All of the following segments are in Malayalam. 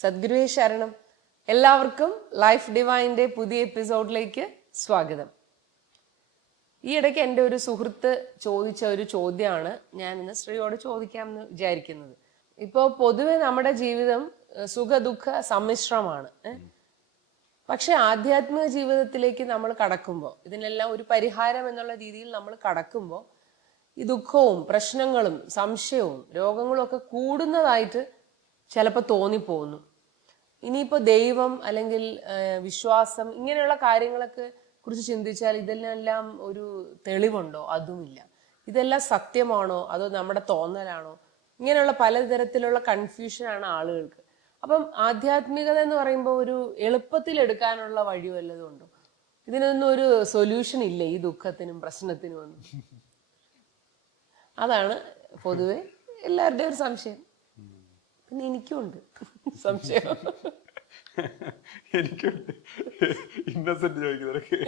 സദ്ഗുരുവേ ശരണം. എല്ലാവർക്കും ലൈഫ് ഡിവൈൻ്റെ പുതിയ എപ്പിസോഡിലേക്ക് സ്വാഗതം. ഈ ഇടയ്ക്ക് എൻ്റെ ഒരു സുഹൃത്ത് ചോദിച്ച ഒരു ചോദ്യമാണ് ഞാൻ ഇന്ന് ശ്രീയോട് ചോദിക്കാമെന്ന് വിചാരിക്കുന്നത്. ഇപ്പോൾ പൊതുവെ നമ്മുടെ ജീവിതം സുഖ ദുഃഖ സമ്മിശ്രമാണ്. പക്ഷെ ആധ്യാത്മിക ജീവിതത്തിലേക്ക് നമ്മൾ കടക്കുമ്പോൾ, ഇതിനെല്ലാം ഒരു പരിഹാരം എന്നുള്ള രീതിയിൽ നമ്മൾ കടക്കുമ്പോൾ, ഈ ദുഃഖവും പ്രശ്നങ്ങളും സംശയവും രോഗങ്ങളും ഒക്കെ കൂടുന്നതായിട്ട് ചിലപ്പോൾ തോന്നിപ്പോകുന്നു. ഇനിയിപ്പോൾ ദൈവം അല്ലെങ്കിൽ വിശ്വാസം ഇങ്ങനെയുള്ള കാര്യങ്ങളൊക്കെ കുറിച്ച് ചിന്തിച്ചാൽ ഇതെല്ലാം ഒരു തെളിവുണ്ടോ? അതുമില്ല. ഇതെല്ലാം സത്യമാണോ അതോ നമ്മുടെ തോന്നലാണോ? ഇങ്ങനെയുള്ള പലതരത്തിലുള്ള കൺഫ്യൂഷനാണ് ആളുകൾക്ക്. അപ്പം ആധ്യാത്മികത എന്ന് പറയുമ്പോൾ ഒരു എളുപ്പത്തിൽ എടുക്കാനുള്ള വഴി വല്ലതും ഉണ്ടോ? ഇതിനൊന്നും ഒരു സൊല്യൂഷൻ ഇല്ല ഈ ദുഃഖത്തിനും പ്രശ്നത്തിനും ഒന്നും. അതാണ് പൊതുവെ എല്ലാവരുടെയും ഒരു സംശയം. പിന്നെ എനിക്കുണ്ട് സംശയം. എനിക്കുണ്ട്. ഇന്നസെന്റ് ചോദിക്കുന്നതൊക്കെ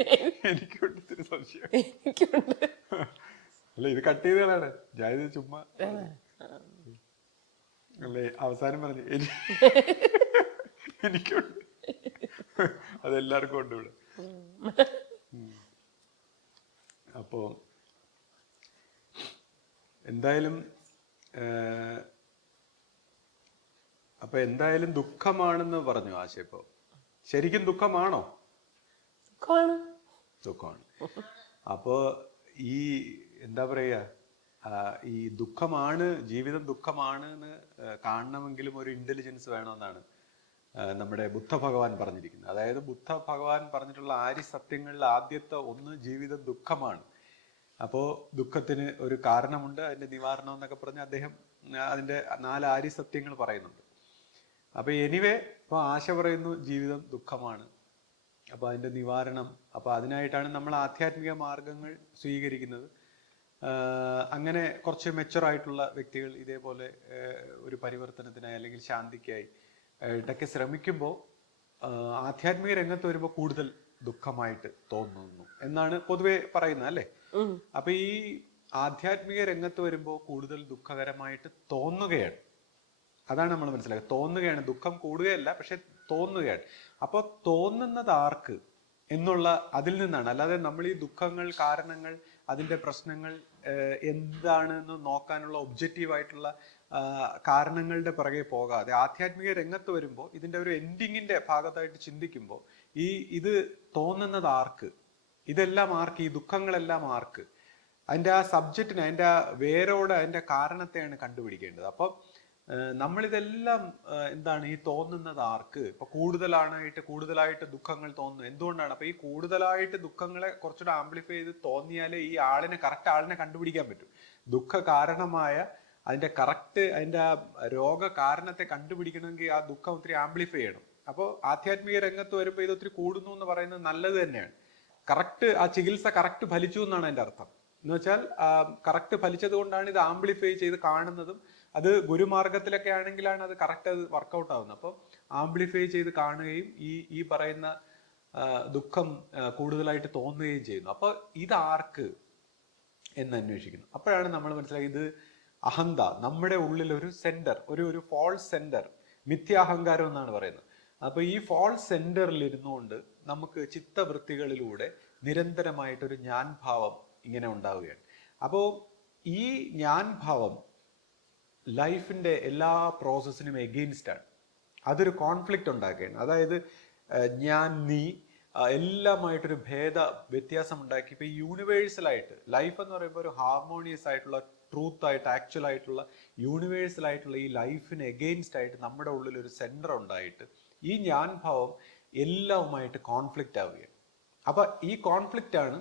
എനിക്കുണ്ട് സംശയം. എനിക്കുണ്ട്. അല്ല, ഇത് കട്ട് ചെയ്തതാണ് ഞാൻ ചുമ്മാ അല്ലേ അവസാനം പറഞ്ഞു എനിക്കുണ്ട്. അതെല്ലാവർക്കും ഉണ്ട് ഇവിടെ. അപ്പോ എന്തായാലും ദുഃഖമാണെന്ന് പറഞ്ഞു ആശ. ഇപ്പോ ശരിക്കും ദുഃഖമാണോ? ദുഃഖമാണ്. അപ്പോ ഈ എന്താ പറയാ, ഈ ദുഃഖമാണ്, ജീവിതം ദുഃഖമാണ് എന്ന് കാണണമെങ്കിലും ഒരു ഇന്റലിജൻസ് വേണമെന്നാണ് നമ്മുടെ ബുദ്ധ ഭഗവാൻ പറഞ്ഞിരിക്കുന്നത്. അതായത് ബുദ്ധ ഭഗവാൻ പറഞ്ഞിട്ടുള്ള ആര്യ സത്യങ്ങളിൽ ആദ്യത്തെ ഒന്ന് ജീവിതം ദുഃഖമാണ്. അപ്പോൾ ദുഃഖത്തിന് ഒരു കാരണമുണ്ട്, അതിന്റെ നിവാരണം എന്നൊക്കെ പറഞ്ഞ് അദ്ദേഹം അതിന്റെ 4 ആര്യ സത്യങ്ങൾ പറയുന്നുണ്ട്. അപ്പൊ എനിവേ ഇപ്പൊ ആശ പറയുന്നു ജീവിതം ദുഃഖമാണ്, അപ്പൊ അതിന്റെ നിവാരണം, അപ്പൊ അതിനായിട്ടാണ് നമ്മൾ ആധ്യാത്മിക മാർഗങ്ങൾ സ്വീകരിക്കുന്നത്. അങ്ങനെ കുറച്ച് മെച്ചുറായിട്ടുള്ള വ്യക്തികൾ ഇതേപോലെ ഒരു പരിവർത്തനത്തിനായി അല്ലെങ്കിൽ ശാന്തിക്കായി ഇതൊക്കെ ശ്രമിക്കുമ്പോൾ ആധ്യാത്മിക രംഗത്ത് വരുമ്പോൾ കൂടുതൽ ദുഃഖമായിട്ട് തോന്നുന്നു എന്നാണ് പൊതുവെ പറയുന്നത്, അല്ലേ? അപ്പൊ ഈ ആധ്യാത്മിക രംഗത്ത് വരുമ്പോൾ കൂടുതൽ ദുഃഖകരമായിട്ട് തോന്നുകയാണ്. അതാണ് നമ്മൾ മനസ്സിലാക്കുക. തോന്നുകയാണ്, ദുഃഖം കൂടുകയല്ല, പക്ഷെ തോന്നുകയാണ്. അപ്പൊ തോന്നുന്നത് ആർക്ക് എന്നുള്ള അതിൽ നിന്നാണ്. അല്ലാതെ നമ്മൾ ഈ ദുഃഖങ്ങൾ, കാരണങ്ങൾ, അതിന്റെ പ്രശ്നങ്ങൾ എന്താണെന്ന് നോക്കാനുള്ള ഒബ്ജക്റ്റീവായിട്ടുള്ള കാരണങ്ങളുടെ പിറകെ പോകാതെ ആധ്യാത്മിക രംഗത്ത് വരുമ്പോൾ ഇതിന്റെ ഒരു എൻഡിങ്ങിന്റെ ഭാഗത്തായിട്ട് ചിന്തിക്കുമ്പോൾ ഇത് തോന്നുന്നത് ആർക്ക്, ഇതെല്ലാം ആർക്ക്, ഈ ദുഃഖങ്ങളെല്ലാം ആർക്ക്, അതിന്റെ ആ സബ്ജക്റ്റിനെ, അതിന്റെ ആ വേരോടെ അതിന്റെ കാരണത്തെയാണ് കണ്ടുപിടിക്കേണ്ടത്. അപ്പം നമ്മളിതെല്ലാം എന്താണ്, ഈ തോന്നുന്നത് ആർക്ക്? ഇപ്പൊ കൂടുതലായിട്ട് ദുഃഖങ്ങൾ തോന്നുന്നു. എന്തുകൊണ്ടാണ്? അപ്പൊ ഈ കൂടുതലായിട്ട് ദുഃഖങ്ങളെ കുറച്ചുകൂടെ ആംപ്ലിഫൈ ചെയ്ത് തോന്നിയാലേ ഈ കറക്റ്റ് ആളിനെ കണ്ടുപിടിക്കാൻ പറ്റും. ദുഃഖ കാരണമായ അതിന്റെ ആ രോഗ കാരണത്തെ കണ്ടുപിടിക്കണമെങ്കിൽ ആ ദുഃഖം ഒത്തിരി ആംപ്ലിഫൈ ചെയ്യണം. അപ്പോൾ ആധ്യാത്മിക രംഗത്ത് വരുമ്പോൾ ഇത് ഒത്തിരി കൂടുന്നു എന്ന് പറയുന്നത് നല്ലത് തന്നെയാണ്. ആ ചികിത്സ കറക്റ്റ് ഫലിച്ചു എന്നാണ് അതിന്റെ അർത്ഥം. എന്ന് വെച്ചാൽ കറക്റ്റ് ഫലിച്ചത് കൊണ്ടാണ് ഇത് ആംപ്ലിഫൈ ചെയ്ത് കാണുന്നതും. അത് ഗുരുമാർഗത്തിലൊക്കെ ആണെങ്കിലാണ് അത് കറക്റ്റ് അത് വർക്കൗട്ട് ആവുന്നത്. അപ്പം ആംപ്ലിഫൈ ചെയ്ത് കാണുകയും ഈ പറയുന്ന ദുഃഖം കൂടുതലായിട്ട് തോന്നുകയും ചെയ്യുന്നു. അപ്പൊ ഇതാർക്ക് എന്ന് അന്വേഷിക്കുന്നു. അപ്പോഴാണ് നമ്മൾ മനസ്സിലാക്കി ഇത് അഹന്ത, നമ്മുടെ ഉള്ളിൽ ഒരു സെന്റർ, ഒരു ഫോൾസ് സെന്റർ, മിഥ്യാഹങ്കാരം എന്നാണ് പറയുന്നത്. അപ്പൊ ഈ ഫോൾസ് സെന്ററിൽ ഇരുന്നുകൊണ്ട് നമുക്ക് ചിത്തവൃത്തികളിലൂടെ നിരന്തരമായിട്ടൊരു ഞാൻ ഭാവം ഇങ്ങനെ ഉണ്ടാവുകയാണ്. അപ്പോൾ ഈ ഞാൻ ഭാവം ലൈഫിന്റെ എല്ലാ പ്രോസസ്സിനും എഗെയിൻസ്റ്റ് ആണ്. അതൊരു കോൺഫ്ലിക്റ്റ് ഉണ്ടാക്കുകയാണ്. അതായത് ഞാൻ, നീ എല്ലാമായിട്ടൊരു വ്യത്യാസം ഉണ്ടാക്കി. ഇപ്പൊ യൂണിവേഴ്സലായിട്ട് ലൈഫ് എന്ന് പറയുമ്പോൾ ഒരു ഹാർമോണിയസ് ആയിട്ടുള്ള, ട്രൂത്ത് ആയിട്ട്, ആക്ച്വൽ ആയിട്ടുള്ള, യൂണിവേഴ്സൽ ആയിട്ടുള്ള ഈ ലൈഫിന് എഗെയിൻസ്റ്റ് ആയിട്ട് നമ്മുടെ ഉള്ളിൽ ഒരു സെന്റർ ഉണ്ടായിട്ട് ഈ ഞാൻ ഭാവം എല്ലാവുമായിട്ട് കോൺഫ്ലിക്റ്റ് ആവുകയാണ്. അപ്പൊ ഈ കോൺഫ്ലിക്റ്റ് ആണ്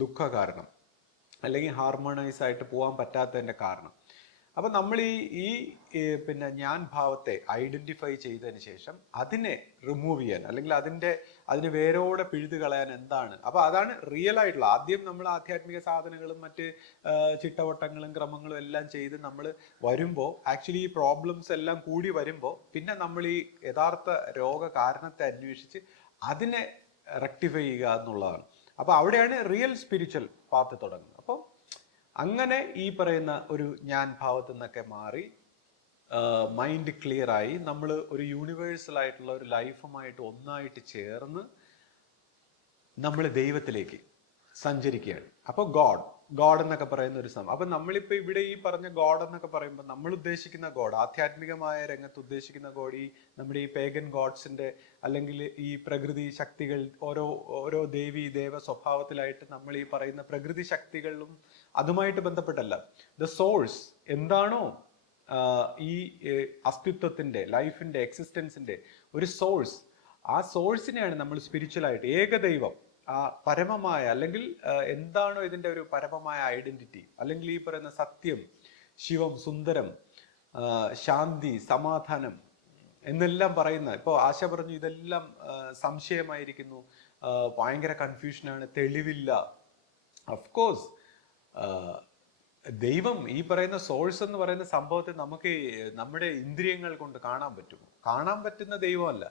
ദുഃഖ കാരണം, അല്ലെങ്കിൽ ഹാർമോണൈസ് ആയിട്ട് പോകാൻ പറ്റാത്തതിന്റെ കാരണം. അപ്പൊ നമ്മൾ പിന്നെ ഞാൻ ഭാവത്തെ ഐഡന്റിഫൈ ചെയ്തതിന് ശേഷം അതിനെ റിമൂവ് ചെയ്യാൻ, അല്ലെങ്കിൽ അതിന് വേരോടെ പിഴുതു കളയാൻ എന്താണ്, അപ്പൊ അതാണ് റിയൽ ആയിട്ടുള്ള. ആദ്യം നമ്മൾ ആധ്യാത്മിക സാധനങ്ങളും മറ്റ് ചിട്ടവട്ടങ്ങളും ക്രമങ്ങളും എല്ലാം ചെയ്ത് നമ്മൾ വരുമ്പോൾ ആക്ച്വലി ഈ പ്രോബ്ലംസ് എല്ലാം കൂടി വരുമ്പോൾ പിന്നെ നമ്മൾ ഈ യഥാർത്ഥ രോഗ കാരണത്തെ അന്വേഷിച്ച് അതിനെ റെക്ടിഫൈ ചെയ്യുക എന്നുള്ളതാണ്. അപ്പൊ അവിടെയാണ് റിയൽ സ്പിരിച്വൽ പാത്ത് തുടങ്ങുന്നത്. അപ്പം അങ്ങനെ ഈ പറയുന്ന ഒരു ഞാൻ ഭാവത്തിൽ നിന്നൊക്കെ മാറി മൈൻഡ് ക്ലിയർ ആയി നമ്മൾ ഒരു യൂണിവേഴ്സൽ ആയിട്ടുള്ള ഒരു ലൈഫുമായിട്ട് ഒന്നായിട്ട് ചേർന്ന് നമ്മൾ ദൈവത്തിലേക്ക് സഞ്ചരിക്കുകയാണ്. അപ്പോൾ ഗോഡ് എന്നൊക്കെ പറയുന്ന ഒരു സംഭവം. അപ്പൊ നമ്മളിപ്പോ ഇവിടെ ഈ പറഞ്ഞ ഗോഡ് എന്നൊക്കെ പറയുമ്പോൾ നമ്മൾ ഉദ്ദേശിക്കുന്ന ഗോഡ്, ആധ്യാത്മികമായ രംഗത്ത് ഉദ്ദേശിക്കുന്ന ഗോഡ്, ഈ നമ്മുടെ ഈ പേഗൻ ഗോഡ്സിന്റെ അല്ലെങ്കിൽ ഈ പ്രകൃതി ശക്തികൾ, ഓരോ ദേവി ദേവ സ്വഭാവത്തിലായിട്ട് നമ്മൾ ഈ പറയുന്ന പ്രകൃതി ശക്തികളിലും അതുമായിട്ട് ബന്ധപ്പെട്ടല്ല. ദ സോഴ്സ് എന്താണോ ഈ അസ്തിത്വത്തിന്റെ, ലൈഫിന്റെ, എക്സിസ്റ്റൻസിന്റെ ഒരു സോഴ്സ്, ആ സോഴ്സിനെയാണ് നമ്മൾ സ്പിരിച്വലായിട്ട് ഏകദൈവം, ആ പരമമായ, അല്ലെങ്കിൽ എന്താണോ ഇതിന്റെ ഒരു പരമമായ ഐഡന്റിറ്റി, അല്ലെങ്കിൽ ഈ പറയുന്ന സത്യം, ശിവം, സുന്ദരം, ശാന്തി, സമാധാനം എന്നെല്ലാം പറയുന്ന, ഇപ്പോൾ ആശ പറഞ്ഞു ഇതെല്ലാം സംശയമായിരിക്കുന്നു, ഭയങ്കര കൺഫ്യൂഷനാണ്, തെളിവില്ല. അഫ്കോഴ്സ് ദൈവം, ഈ പറയുന്ന സോഴ്സ് എന്ന് പറയുന്ന സംഭവത്തെ നമുക്ക് നമ്മുടെ ഇന്ദ്രിയങ്ങൾ കൊണ്ട് കാണാൻ പറ്റുമോ? കാണാൻ പറ്റുന്ന ദൈവമല്ല.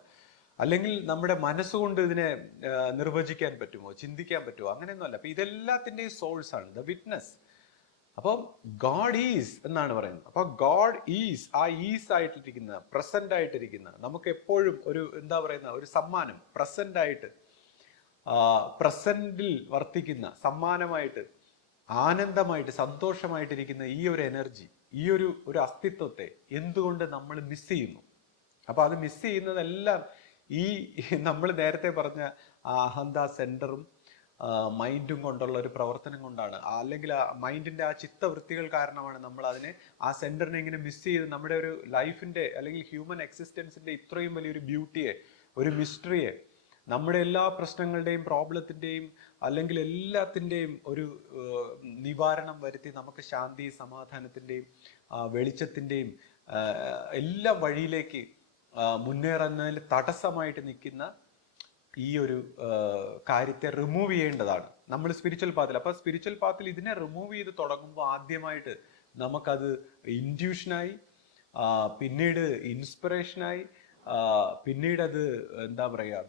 അല്ലെങ്കിൽ നമ്മുടെ മനസ്സുകൊണ്ട് ഇതിനെ നിർവചിക്കാൻ പറ്റുമോ, ചിന്തിക്കാൻ പറ്റുമോ? അങ്ങനെയൊന്നുമല്ല. അപ്പൊ ഇതെല്ലാത്തിന്റെയും സോഴ്സ് ആണ്, ദ വിറ്റ്നസ്. അപ്പം ഗോഡ് ഈസ് എന്നാണ് പറയുന്നത്. അപ്പൊ ഗോഡ് ഈസ്, ആ ഈസ് ആയിട്ടിരിക്കുന്ന, പ്രസന്റ് ആയിട്ടിരിക്കുന്ന, നമുക്ക് എപ്പോഴും ഒരു എന്താ പറയുന്ന ഒരു സമ്മാനം, പ്രസന്റ് ആയിട്ട്, പ്രസന്റിൽ വർത്തിക്കുന്ന സമ്മാനമായിട്ട്, ആനന്ദമായിട്ട്, സന്തോഷമായിട്ടിരിക്കുന്ന ഈ ഒരു എനർജി, ഈ ഒരു അസ്തിത്വത്തെ എന്തുകൊണ്ട് നമ്മൾ മിസ് ചെയ്യുന്നു? അപ്പൊ അത് മിസ് ചെയ്യുന്നതെല്ലാം ഈ നമ്മൾ നേരത്തെ പറഞ്ഞ അഹന്ത സെന്ററും മൈൻഡും കൊണ്ടുള്ള ഒരു പ്രവർത്തനം കൊണ്ടാണ്. അല്ലെങ്കിൽ ആ മൈൻഡിന്റെ ആ ചിത്തവൃത്തികൾ കാരണമാണ് നമ്മൾ അതിനെ, ആ സെന്ററിനെ ഇങ്ങനെ മിസ് ചെയ്ത് നമ്മുടെ ഒരു ലൈഫിന്റെ അല്ലെങ്കിൽ ഹ്യൂമൻ എക്സിസ്റ്റൻസിന്റെ ഇത്രയും വലിയൊരു ബ്യൂട്ടിയെ, ഒരു മിസ്റ്ററിയെ, നമ്മുടെ എല്ലാ പ്രശ്നങ്ങളുടെയും, പ്രോബ്ലത്തിന്റെയും അല്ലെങ്കിൽ എല്ലാത്തിൻ്റെയും ഒരു നിവാരണം വരുത്തി നമുക്ക് ശാന്തി, സമാധാനത്തിന്റെയും വെളിച്ചത്തിന്റെയും എല്ലാ വഴിയിലേക്ക് മുന്നേറുന്നതിൽ തടസ്സമായിട്ട് നിൽക്കുന്ന ഈ ഒരു കാര്യത്തെ റിമൂവ് ചെയ്യേണ്ടതാണ് നമ്മൾ സ്പിരിച്വൽ പാത്തിൽ. അപ്പൊ സ്പിരിച്വൽ പാത്തിൽ ഇതിനെ റിമൂവ് ചെയ്ത് തുടങ്ങുമ്പോൾ ആദ്യമായിട്ട് നമുക്കത് ഇൻഡ്യൂഷനായി, പിന്നീട് ഇൻസ്പിറേഷനായി, പിന്നീട് അത് എന്താ പറയാ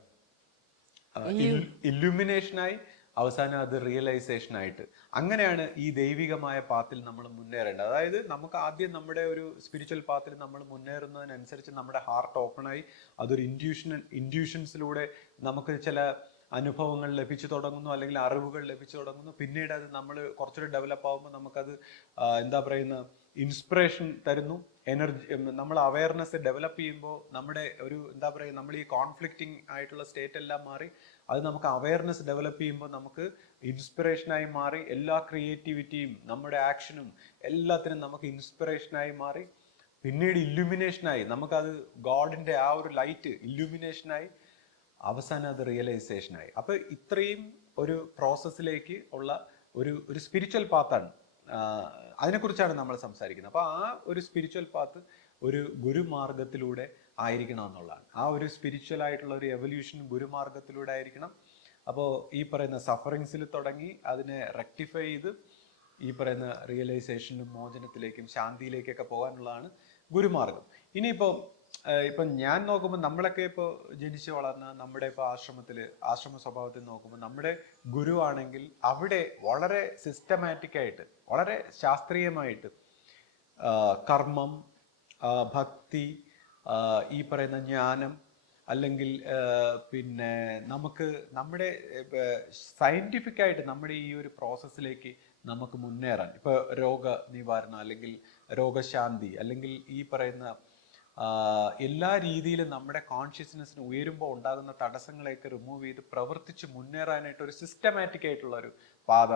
ഇല്ലുമിനേഷനായി, അവസാനം അത് റിയലൈസേഷനായിട്ട്. അങ്ങനെയാണ് ഈ ദൈവികമായ പാത്തിൽ നമ്മൾ മുന്നേറേണ്ടത്. അതായത് നമുക്ക് ആദ്യം നമ്മുടെ ഒരു സ്പിരിച്വൽ പാത്തിൽ നമ്മൾ മുന്നേറുന്നതിനനുസരിച്ച് നമ്മുടെ ഹാർട്ട് ഓപ്പണായി, അതൊരു ഇൻഡ്യൂഷൻസിലൂടെ നമുക്ക് ചില അനുഭവങ്ങൾ ലഭിച്ചു തുടങ്ങുന്നു, അല്ലെങ്കിൽ അറിവുകൾ ലഭിച്ചു തുടങ്ങുന്നു. പിന്നീട് അത് നമ്മൾ കുറച്ചുകൂടി ഡെവലപ്പ് ആകുമ്പോൾ നമുക്കത് എന്താ പറയുന്ന ഇൻസ്പിറേഷൻ തരുന്നു, എനർജി. നമ്മൾ അവയർനെസ് ഡെവലപ്പ് ചെയ്യുമ്പോൾ നമ്മുടെ ഒരു എന്താ പറയുക, നമ്മൾ ഈ കോൺഫ്ലിക്റ്റിംഗ് ആയിട്ടുള്ള സ്റ്റേറ്റ് എല്ലാം മാറി അത് നമുക്ക് അവയർനെസ് ഡെവലപ്പ് ചെയ്യുമ്പോൾ നമുക്ക് ഇൻസ്പിറേഷനായി മാറി, എല്ലാ ക്രിയേറ്റിവിറ്റിയും നമ്മുടെ ആക്ഷനും എല്ലാത്തിനും നമുക്ക് ഇൻസ്പിറേഷനായി മാറി. പിന്നീട് ഇല്ലുമിനേഷനായി, നമുക്കത് ഗോഡിന്റെ ആ ഒരു ലൈറ്റ് ഇല്ലുമിനേഷനായി, അവസാനം അത് റിയലൈസേഷനായി. അപ്പൊ ഇത്രയും ഒരു പ്രോസസ്സിലേക്ക് ഉള്ള ഒരു സ്പിരിച്വൽ പാത്താണ്, അതിനെക്കുറിച്ചാണ് നമ്മൾ സംസാരിക്കുന്നത്. അപ്പൊ ആ ഒരു സ്പിരിച്വൽ പാത്ത് ഒരു ഗുരുമാർഗത്തിലൂടെ ആയിരിക്കണം എന്നുള്ളതാണ്. ആ ഒരു സ്പിരിച്വൽ ആയിട്ടുള്ള ഒരു എവല്യൂഷൻ ഗുരുമാർഗത്തിലൂടെ ആയിരിക്കണം. അപ്പോൾ ഈ പറയുന്ന സഫറിങ്സിൽ തുടങ്ങി അതിനെ റെക്ടിഫൈ ചെയ്ത് ഈ പറയുന്ന റിയലൈസേഷനും മോചനത്തിലേക്കും ശാന്തിയിലേക്കൊക്കെ പോകാനുള്ളതാണ് ഗുരുമാർഗം. ഇനിയിപ്പോൾ ഇപ്പം ഞാൻ നോക്കുമ്പോൾ നമ്മളൊക്കെ ഇപ്പോൾ ജനിച്ചു വളർന്ന നമ്മുടെ ഇപ്പോൾ ആശ്രമ സ്വഭാവത്തിൽ നോക്കുമ്പോൾ നമ്മുടെ ഗുരു ആണെങ്കിൽ അവിടെ വളരെ സിസ്റ്റമാറ്റിക് ആയിട്ട്, വളരെ ശാസ്ത്രീയമായിട്ട് കർമ്മം, ഭക്തി, ഈ പറയുന്ന ജ്ഞാനം, അല്ലെങ്കിൽ പിന്നെ നമുക്ക് നമ്മുടെ സയന്റിഫിക് ആയിട്ട് നമ്മുടെ ഈ ഒരു പ്രോസസ്സിലേക്ക് നമുക്ക് മുന്നേറാൻ, ഇപ്പൊ രോഗ നിവാരണം അല്ലെങ്കിൽ രോഗശാന്തി അല്ലെങ്കിൽ ഈ പറയുന്ന എല്ലാ രീതിയിലും നമ്മുടെ കോൺഷ്യസ്നെസ്സിന് ഉയരുമ്പോൾ ഉണ്ടാകുന്ന തടസ്സങ്ങളെയൊക്കെ റിമൂവ് ചെയ്ത് പ്രവർത്തിച്ച് മുന്നേറാനായിട്ട് ഒരു സിസ്റ്റമാറ്റിക് ആയിട്ടുള്ള ഒരു പാത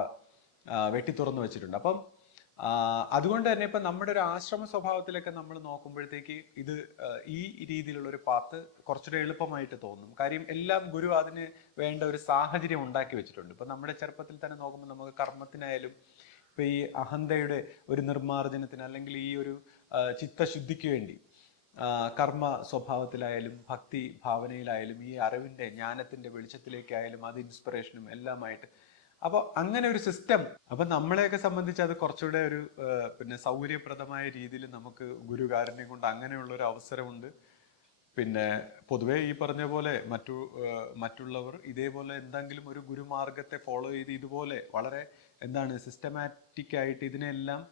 വെട്ടി തുറന്നു വെച്ചിട്ടുണ്ട്. അപ്പം അതുകൊണ്ട് തന്നെ ഇപ്പൊ നമ്മുടെ ഒരു ആശ്രമ സ്വഭാവത്തിലൊക്കെ നമ്മൾ നോക്കുമ്പോഴത്തേക്ക് ഇത് ഈ രീതിയിലുള്ള ഒരു പാത്ത് കുറച്ചുകൂടെ എളുപ്പമായിട്ട് തോന്നും. കാര്യം എല്ലാം ഗുരു അതിന് വേണ്ട ഒരു സാഹചര്യം ഉണ്ടാക്കി വെച്ചിട്ടുണ്ട്. ഇപ്പൊ നമ്മുടെ ചെറുപ്പത്തിൽ തന്നെ നോക്കുമ്പോൾ നമുക്ക് കർമ്മത്തിനായാലും ഇപ്പൊ ഈ അഹന്തയുടെ ഒരു നിർമ്മാർജ്ജനത്തിന് അല്ലെങ്കിൽ ഈ ഒരു ചിത്തശുദ്ധിക്ക് വേണ്ടി കർമ്മ സ്വഭാവത്തിലായാലും ഭക്തി ഭാവനയിലായാലും ഈ അറിവിന്റെ ജ്ഞാനത്തിന്റെ വെളിച്ചത്തിലേക്കായാലും അത് ഇൻസ്പിറേഷനും എല്ലാമായിട്ട്. അപ്പോൾ അങ്ങനെ ഒരു സിസ്റ്റം, അപ്പൊ നമ്മളെയൊക്കെ സംബന്ധിച്ച് അത് കുറച്ചുകൂടെ ഒരു പിന്നെ സൗകര്യപ്രദമായ രീതിയിൽ നമുക്ക് ഗുരുകാരനെ കൊണ്ട് അങ്ങനെയുള്ള ഒരു അവസരമുണ്ട്. പിന്നെ പൊതുവേ ഈ പറഞ്ഞ പോലെ മറ്റുള്ളവർ ഇതേപോലെ എന്തെങ്കിലും ഒരു ഗുരുമാർഗത്തെ ഫോളോ ചെയ്ത് ഇതുപോലെ വളരെ സിസ്റ്റമാറ്റിക് ആയിട്ട് ഇതിനെല്ലാം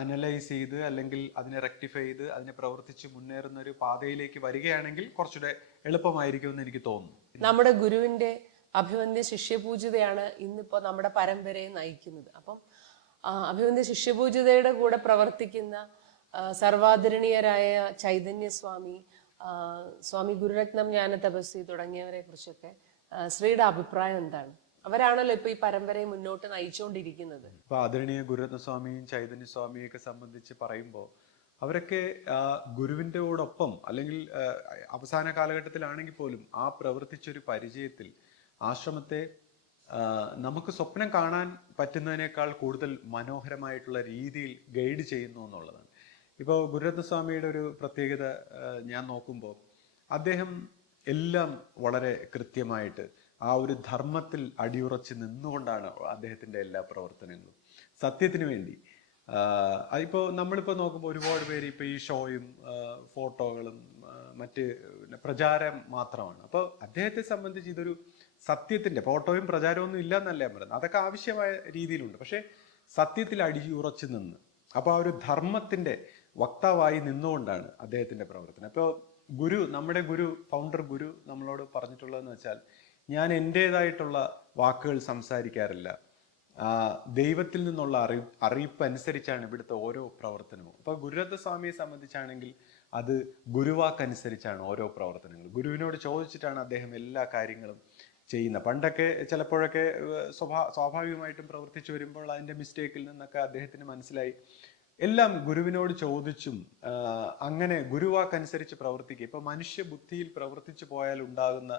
അനലൈസ് ചെയ്ത് അല്ലെങ്കിൽ അതിനെ റെക്ടിഫൈ ചെയ്ത് അതിനെ പ്രവർത്തിച്ച് മുന്നേറുന്ന ഒരു പാതയിലേക്ക് വരികയാണെങ്കിൽ കുറച്ചുകൂടെ എളുപ്പമായിരിക്കുമെന്ന് എനിക്ക് തോന്നുന്നു. നമ്മുടെ ഗുരുവിന്റെ അഭിവന്ദ്യ ശിഷ്യപൂജിതയാണ് ഇന്നിപ്പോ നമ്മുടെ പരമ്പരയെ നയിക്കുന്നത്. അപ്പം അഭിവന്ദ്യ ശിഷ്യപൂജിതയുടെ കൂടെ പ്രവർത്തിക്കുന്ന സർവാദരണീയരായ ചൈതന്യസ്വാമി, സ്വാമി ഗുരുരത്നം ജ്ഞാന തപസ്വി തുടങ്ങിയവരെ കുറിച്ചൊക്കെ ശ്രീയുടെ അഭിപ്രായം എന്താണ്? അവരാണല്ലോ ഇപ്പൊ ഈ പരമ്പരയെ മുന്നോട്ട് നയിച്ചുകൊണ്ടിരിക്കുന്നത്. ഇപ്പൊ ആദരണീയ ഗുരുരത്നസ്വാമിയും ചൈതന്യസ്വാമിയും ഒക്കെ സംബന്ധിച്ച് പറയുമ്പോൾ അവരൊക്കെ ഗുരുവിൻ്റെ കൂടൊപ്പം അല്ലെങ്കിൽ അവസാന കാലഘട്ടത്തിലാണെങ്കിൽ പോലും ആ പ്രവർത്തിച്ചൊരു പരിചയത്തിൽ ആശ്രമത്തെ നമുക്ക് സ്വപ്നം കാണാൻ പറ്റുന്നതിനേക്കാൾ കൂടുതൽ മനോഹരമായിട്ടുള്ള രീതിയിൽ ഗൈഡ് ചെയ്യുന്നു എന്നുള്ളതാണ്. ഇപ്പോൾ ഗുരുരത്നസ്വാമിയുടെ ഒരു പ്രത്യേകത ഞാൻ നോക്കുമ്പോൾ അദ്ദേഹം എല്ലാം വളരെ കൃത്യമായിട്ട് ആ ഒരു ധർമ്മത്തിൽ അടിയുറച്ച് നിന്നുകൊണ്ടാണ് അദ്ദേഹത്തിൻ്റെ എല്ലാ പ്രവർത്തനങ്ങളും സത്യത്തിന് വേണ്ടി. അതിപ്പോൾ നമ്മളിപ്പോൾ നോക്കുമ്പോൾ ഒരുപാട് പേര് ഇപ്പോൾ ഈ ഷോയും ഫോട്ടോകളും മറ്റ് പ്രചാരം മാത്രമാണ്. അപ്പോൾ അദ്ദേഹത്തെ സംബന്ധിച്ച് ഇതൊരു സത്യത്തിൻ്റെ ഫോട്ടോയും പ്രചാരവും ഒന്നും ഇല്ല എന്നല്ല ഞാൻ പറയുന്നത്, അതൊക്കെ ആവശ്യമായ രീതിയിലുണ്ട്. പക്ഷേ സത്യത്തിൽ അടിയുറച്ച് നിന്ന് അപ്പോൾ ആ ഒരു ധർമ്മത്തിൻ്റെ വക്താവായി നിന്നുകൊണ്ടാണ് അദ്ദേഹത്തിൻ്റെ പ്രവർത്തനം. അപ്പോൾ നമ്മുടെ ഗുരു ഫൗണ്ടർ ഗുരു നമ്മളോട് പറഞ്ഞിട്ടുള്ളതെന്ന് വെച്ചാൽ, ഞാൻ എൻ്റേതായിട്ടുള്ള വാക്കുകൾ സംസാരിക്കാറില്ല, ദൈവത്തിൽ നിന്നുള്ള അറിയിപ്പ് അനുസരിച്ചാണ് ഇവിടുത്തെ ഓരോ പ്രവർത്തനവും. അപ്പോൾ ഗുരുരത്നസ്വാമിയെ സംബന്ധിച്ചാണെങ്കിൽ അത് ഗുരുവാക്കനുസരിച്ചാണ് ഓരോ പ്രവർത്തനങ്ങളും. ഗുരുവിനോട് ചോദിച്ചിട്ടാണ് അദ്ദേഹം എല്ലാ കാര്യങ്ങളും ചെയ്യുന്നത്. പണ്ടൊക്കെ ചിലപ്പോഴൊക്കെ സ്വാഭാവികമായിട്ടും പ്രവർത്തിച്ചു വരുമ്പോൾ അതിൻ്റെ മിസ്റ്റേക്കിൽ നിന്നൊക്കെ അദ്ദേഹത്തിന് മനസ്സിലായി എല്ലാം ഗുരുവിനോട് ചോദിച്ചും അങ്ങനെ ഗുരുവാക്കനുസരിച്ച് പ്രവർത്തിക്കുക. ഇപ്പൊ മനുഷ്യ ബുദ്ധിയിൽ പ്രവർത്തിച്ചു പോയാൽ ഉണ്ടാകുന്ന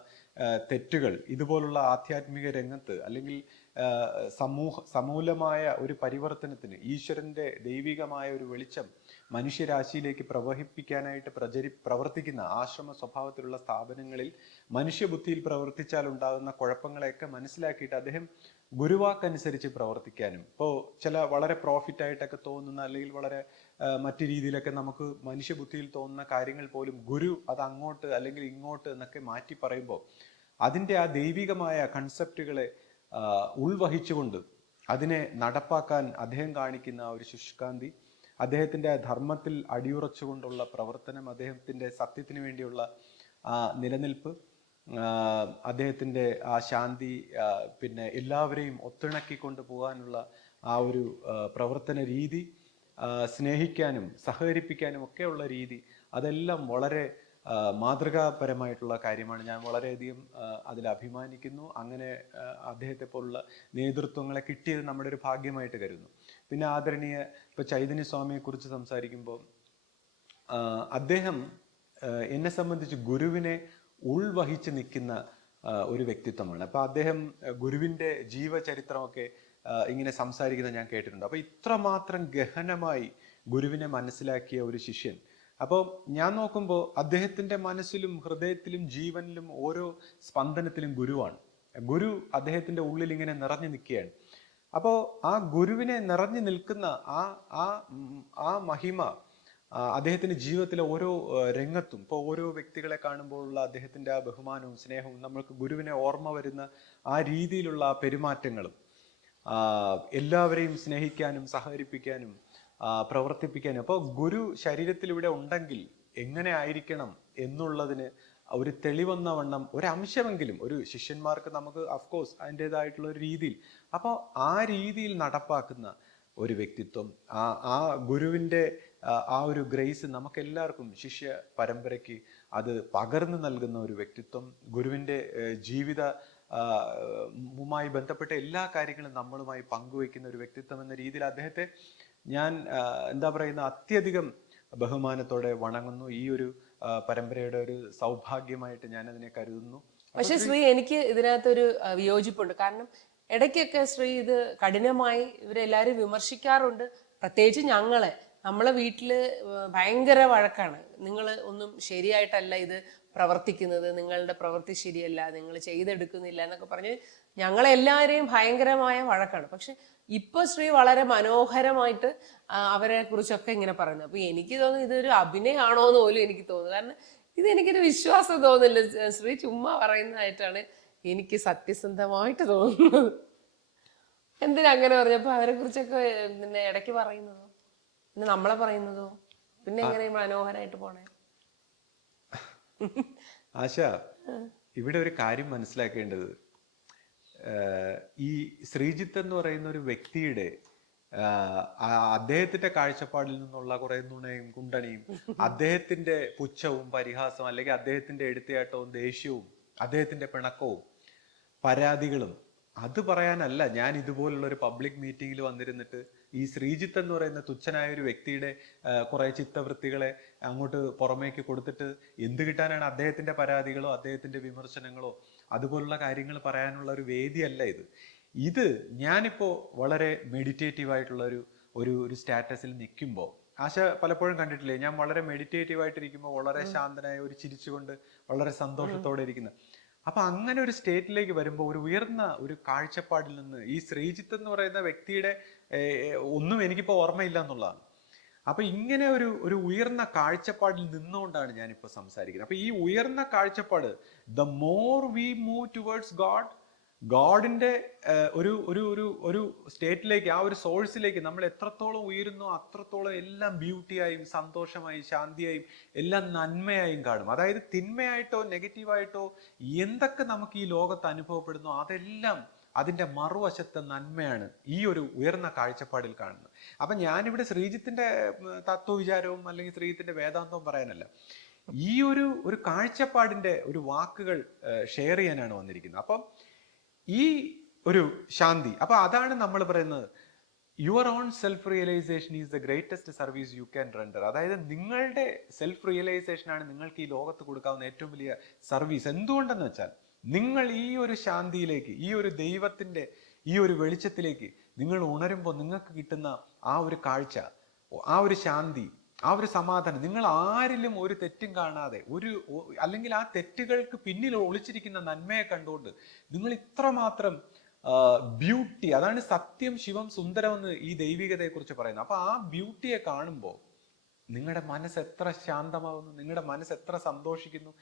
തെറ്റുകൾ ഇതുപോലുള്ള ആധ്യാത്മിക രംഗത്ത് അല്ലെങ്കിൽ സമൂലമായ ഒരു പരിവർത്തനത്തിന് ഈശ്വരന്റെ ദൈവികമായ ഒരു വെളിച്ചം മനുഷ്യരാശിയിലേക്ക് പ്രവഹിപ്പിക്കാനായിട്ട് പ്രവർത്തിക്കുന്ന ആശ്രമ സ്വഭാവത്തിലുള്ള സ്ഥാപനങ്ങളിൽ മനുഷ്യബുദ്ധിയിൽ പ്രവർത്തിച്ചാൽ ഉണ്ടാകുന്ന കുഴപ്പങ്ങളെയൊക്കെ മനസ്സിലാക്കിയിട്ട് അദ്ദേഹം ഗുരുവാക്കനുസരിച്ച് പ്രവർത്തിക്കാനും, ഇപ്പോൾ ചില വളരെ പ്രോഫിറ്റ് ആയിട്ടൊക്കെ തോന്നുന്ന അല്ലെങ്കിൽ വളരെ മറ്റു രീതിയിലൊക്കെ നമുക്ക് മനുഷ്യബുദ്ധിയിൽ തോന്നുന്ന കാര്യങ്ങൾ പോലും ഗുരു അത് അങ്ങോട്ട് അല്ലെങ്കിൽ ഇങ്ങോട്ട് എന്നൊക്കെ മാറ്റി പറയുമ്പോൾ അതിൻ്റെ ആ ദൈവികമായ കൺസെപ്റ്റുകളെ ഉൾവഹിച്ചുകൊണ്ട് അതിനെ നടപ്പാക്കാൻ അദ്ദേഹം കാണിക്കുന്ന ഒരു ശുഷ്കാന്തി, അദ്ദേഹത്തിൻ്റെ ധർമ്മത്തിൽ അടിയുറച്ചുകൊണ്ടുള്ള പ്രവർത്തനം, അദ്ദേഹത്തിൻ്റെ സത്യത്തിന് വേണ്ടിയുള്ള നിലനിൽപ്പ്, അദ്ദേഹത്തിൻ്റെ ആ ശാന്തി, പിന്നെ എല്ലാവരെയും ഒത്തിണക്കിക്കൊണ്ട് പോകാനുള്ള ആ ഒരു പ്രവർത്തന രീതി, സ്നേഹിക്കാനും സഹകരിപ്പിക്കാനും ഒക്കെയുള്ള രീതി, അതെല്ലാം വളരെ മാതൃകാപരമായിട്ടുള്ള കാര്യമാണ്. ഞാൻ വളരെയധികം അതിൽ അഭിമാനിക്കുന്നു. അങ്ങനെ അദ്ദേഹത്തെ പോലുള്ള നേതൃത്വങ്ങളെ കിട്ടിയത് നമ്മുടെ ഒരു ഭാഗ്യമായിട്ട് കരുതുന്നു. പിന്നെ ആദരണീയ ഇപ്പോൾ ചൈതന്യസ്വാമിയെക്കുറിച്ച് സംസാരിക്കുമ്പോൾ അദ്ദേഹം എന്നെ സംബന്ധിച്ച് ഗുരുവിനെ ഉൾവഹിച്ച് നിൽക്കുന്ന ഒരു വ്യക്തിത്വമാണ്. അപ്പോൾ അദ്ദേഹം ഗുരുവിൻ്റെ ജീവചരിത്രമൊക്കെ ഇങ്ങനെ സംസാരിക്കുന്നത് ഞാൻ കേട്ടിട്ടുണ്ട്. അപ്പോൾ ഇത്രമാത്രം ഗഹനമായി ഗുരുവിനെ മനസ്സിലാക്കിയ ഒരു ശിഷ്യൻ. അപ്പോൾ ഞാൻ നോക്കുമ്പോൾ അദ്ദേഹത്തിൻ്റെ മനസ്സിലും ഹൃദയത്തിലും ജീവനിലും ഓരോ സ്പന്ദനത്തിലും ഗുരുവാണ്. ഗുരു അദ്ദേഹത്തിൻ്റെ ഉള്ളിൽ ഇങ്ങനെ നിറഞ്ഞു നിൽക്കുകയാണ്. അപ്പോൾ ആ ഗുരുവിനെ നിറഞ്ഞു നിൽക്കുന്ന ആ മഹിമ അദ്ദേഹത്തിൻ്റെ ജീവിതത്തിലെ ഓരോ രംഗത്തും, ഇപ്പോൾ ഓരോ വ്യക്തികളെ കാണുമ്പോഴുള്ള അദ്ദേഹത്തിൻ്റെ ആ ബഹുമാനവും സ്നേഹവും, നമ്മൾക്ക് ഗുരുവിനെ ഓർമ്മ വരുന്ന ആ രീതിയിലുള്ള ആ പെരുമാറ്റങ്ങളും, എല്ലാവരെയും സ്നേഹിക്കാനും സഹകരിപ്പിക്കാനും പ്രവർത്തിപ്പിക്കാനും. അപ്പോൾ ഗുരു ശരീരത്തിലിവിടെ ഉണ്ടെങ്കിൽ എങ്ങനെ ആയിരിക്കണം എന്നുള്ളതിന് ഒരു തെളിവെന്ന വണ്ണം ഒരംശമെങ്കിലും ഒരു ശിഷ്യന്മാർക്ക് നമുക്ക് അഫ്കോഴ്സ് അതിൻ്റെതായിട്ടുള്ള ഒരു രീതിയിൽ, അപ്പോൾ ആ രീതിയിൽ നടപ്പാക്കുന്ന ഒരു വ്യക്തിത്വം, ആ ഗുരുവിൻ്റെ ആ ഒരു ഗ്രേസ് നമുക്കെല്ലാവർക്കും ശിഷ്യ പരമ്പരയ്ക്ക് അത് പകർന്നു നൽകുന്ന ഒരു വ്യക്തിത്വം, ഗുരുവിൻ്റെ ജീവിത വുമായി ബന്ധപ്പെട്ട എല്ലാ കാര്യങ്ങളും നമ്മളുമായി പങ്കുവയ്ക്കുന്ന ഒരു വ്യക്തിത്വം എന്ന രീതിയിൽ അദ്ദേഹത്തെ ഞാൻ അത്യധികം ബഹുമാനത്തോടെ വണങ്ങുന്നു. ഈ ഒരു പരമ്പരയുടെ ഒരു സൗഭാഗ്യമായിട്ട് ഞാൻ അതിനെ കരുതുന്നു. പക്ഷെ ശ്രീ, എനിക്ക് ഇതിനകത്തൊരു വിയോജിപ്പുണ്ട്. കാരണം ഇടയ്ക്കൊക്കെ ശ്രീ ഇത് കഠിനമായി ഇവരെല്ലാരും വിമർശിക്കാറുണ്ട്. പ്രത്യേകിച്ച് നമ്മളെ വീട്ടില് ഭയങ്കര വഴക്കാണ്. നിങ്ങൾ ഒന്നും ശരിയായിട്ടല്ല ഇത് പ്രവർത്തിക്കുന്നത്, നിങ്ങളുടെ പ്രവൃത്തി ശരിയല്ല, നിങ്ങൾ ചെയ്തെടുക്കുന്നില്ല എന്നൊക്കെ പറഞ്ഞ് ഞങ്ങളെല്ലാവരെയും ഭയങ്കരമായ വഴക്കാണ്. പക്ഷെ ഇപ്പൊ ശ്രീ വളരെ മനോഹരമായിട്ട് അവരെ കുറിച്ചൊക്കെ ഇങ്ങനെ പറയുന്നത്. അപ്പൊ എനിക്ക് തോന്നുന്നു ഇതൊരു അഭിനയമാണോ എന്ന് പോലും എനിക്ക് തോന്നുന്നു. കാരണം ഇത് എനിക്കൊരു വിശ്വാസം തോന്നില്ല. ശ്രീ ചുമ്മാ പറയുന്നതായിട്ടാണ് എനിക്ക് സത്യസന്ധമായിട്ട് തോന്നുന്നത്. എന്തിനാ അങ്ങനെ പറഞ്ഞപ്പോ അവരെ കുറിച്ചൊക്കെ പിന്നെ ഇടയ്ക്ക് പറയുന്നത്? പിന്നെ നമ്മളെ പറയുന്നതോ പിന്നെ എങ്ങനെ മനോഹരമായിട്ട് പോണേ? ആശ, ഇവിടെ ഒരു കാര്യം മനസ്സിലാക്കേണ്ടത്, ഈ ശ്രീജിത്ത് എന്ന് പറയുന്ന ഒരു വ്യക്തിയുടെ അദ്ദേഹത്തിന്റെ കാഴ്ചപ്പാടിൽ നിന്നുള്ള കുറെ നുണയും കുണ്ടണിയും, അദ്ദേഹത്തിന്റെ പുച്ഛവും പരിഹാസവും, അല്ലെങ്കിൽ അദ്ദേഹത്തിന്റെ എടുത്തയാട്ടവും ദേഷ്യവും, അദ്ദേഹത്തിന്റെ പിണക്കവും പരാതികളും, അത് പറയാനല്ല ഞാൻ ഇതുപോലുള്ള ഒരു പബ്ലിക് മീറ്റിംഗിൽ വന്നിരുന്നിട്ട് ഈ ശ്രീജിത്ത് എന്ന് പറയുന്ന തുച്ഛനായ ഒരു വ്യക്തിയുടെ കുറെ ചിത്തവൃത്തികളെ അങ്ങോട്ട് പുറമേക്ക് കൊടുത്തിട്ട് എന്ത് കിട്ടാനാണ്? അദ്ദേഹത്തിന്റെ പരാതികളോ അദ്ദേഹത്തിന്റെ വിമർശനങ്ങളോ അതുപോലുള്ള കാര്യങ്ങൾ പറയാനുള്ള ഒരു വേദിയല്ല ഇത്. ഇത് ഞാനിപ്പോ വളരെ മെഡിറ്റേറ്റീവ് ആയിട്ടുള്ള ഒരു സ്റ്റാറ്റസിൽ നിൽക്കുമ്പോൾ, ആശ പലപ്പോഴും കണ്ടിട്ടില്ലേ, ഞാൻ വളരെ മെഡിറ്റേറ്റീവ് ആയിട്ടിരിക്കുമ്പോൾ വളരെ ശാന്തനായ ഒരു ചിരിച്ചുകൊണ്ട് വളരെ സന്തോഷത്തോടെ ഇരിക്കുന്ന, അപ്പൊ അങ്ങനെ ഒരു സ്റ്റേറ്റിലേക്ക് വരുമ്പോൾ ഒരു ഉയർന്ന ഒരു കാഴ്ചപ്പാടിൽ നിന്ന് ഈ ശ്രീജിത്ത് എന്ന് പറയുന്ന വ്യക്തിയുടെ ഒന്നും എനിക്കിപ്പോ ഓർമ്മയില്ല എന്നുള്ളതാണ്. അപ്പൊ ഇങ്ങനെ ഒരു ഉയർന്ന കാഴ്ചപ്പാടിൽ നിന്നുകൊണ്ടാണ് ഞാനിപ്പോ സംസാരിക്കുന്നത്. അപ്പൊ ഈ ഉയർന്ന കാഴ്ചപ്പാട്, the more we move towards ഗോഡിന്റെ ഒരു ഒരു ഒരു ഒരു സ്റ്റേറ്റിലേക്ക്, ആ ഒരു സോഴ്സിലേക്ക് നമ്മൾ എത്രത്തോളം ഉയരുന്നോ അത്രത്തോളം എല്ലാം ബ്യൂട്ടിയായും സന്തോഷമായും ശാന്തിയായും എല്ലാം നന്മയായും കാണും. അതായത് തിന്മയായിട്ടോ നെഗറ്റീവായിട്ടോ എന്തൊക്കെ നമുക്ക് ഈ ലോകത്ത് അനുഭവപ്പെടുന്നോ അതെല്ലാം അതിന്റെ മറുവശത്തെ നന്മയാണ് ഈ ഒരു ഉയർന്ന കാഴ്ചപ്പാടിൽ കാണുന്നത്. അപ്പൊ ഞാനിവിടെ ശ്രീജിത്തിന്റെ തത്വവിചാരവും അല്ലെങ്കിൽ ശ്രീജിത്തിന്റെ വേദാന്തവും പറയാനല്ല, ഈ ഒരു കാഴ്ചപ്പാടിന്റെ ഒരു വാക്കുകൾ ഷെയർ ചെയ്യാനാണ് വന്നിരിക്കുന്നത്. അപ്പം ഈ ഒരു ശാന്തി, അപ്പൊ അതാണ് നമ്മൾ പറയുന്നത്, your own self realisation is the greatest service you can render. അതായത് നിങ്ങളുടെ സെൽഫ് റിയലൈസേഷൻ ആണ് നിങ്ങൾക്ക് ഈ ലോകത്ത് കൊടുക്കാവുന്ന ഏറ്റവും വലിയ സർവീസ്. എന്തുകൊണ്ടെന്ന് വെച്ചാൽ നിങ്ങൾ ഈ ഒരു ശാന്തിയിലേക്ക്, ഈ ഒരു ദൈവത്തിന്റെ ഈ ഒരു വെളിച്ചത്തിലേക്ക് നിങ്ങൾ ഉണരുമ്പോൾ നിങ്ങൾക്ക് കിട്ടുന്ന ആ ഒരു കാഴ്ച, ആ ഒരു ശാന്തി, ആ ഒരു സമാധാനം, നിങ്ങൾ ആരിലും ഒരു തെറ്റും കാണാതെ അല്ലെങ്കിൽ ആ തെറ്റുകൾക്ക് പിന്നിൽ ഒളിച്ചിരിക്കുന്ന നന്മയെ കണ്ടുകൊണ്ട് നിങ്ങൾ ഇത്രമാത്രം ബ്യൂട്ടി, അതാണ് സത്യം ശിവം സുന്ദരം എന്ന് ഈ ദൈവികതയെ കുറിച്ച് പറയുന്നത്. അപ്പൊ ആ ബ്യൂട്ടിയെ കാണുമ്പോൾ നിങ്ങളുടെ മനസ്സ് എത്ര ശാന്തമാവുന്നു, നിങ്ങളുടെ മനസ്സ് എത്ര സന്തോഷിക്കുന്നു,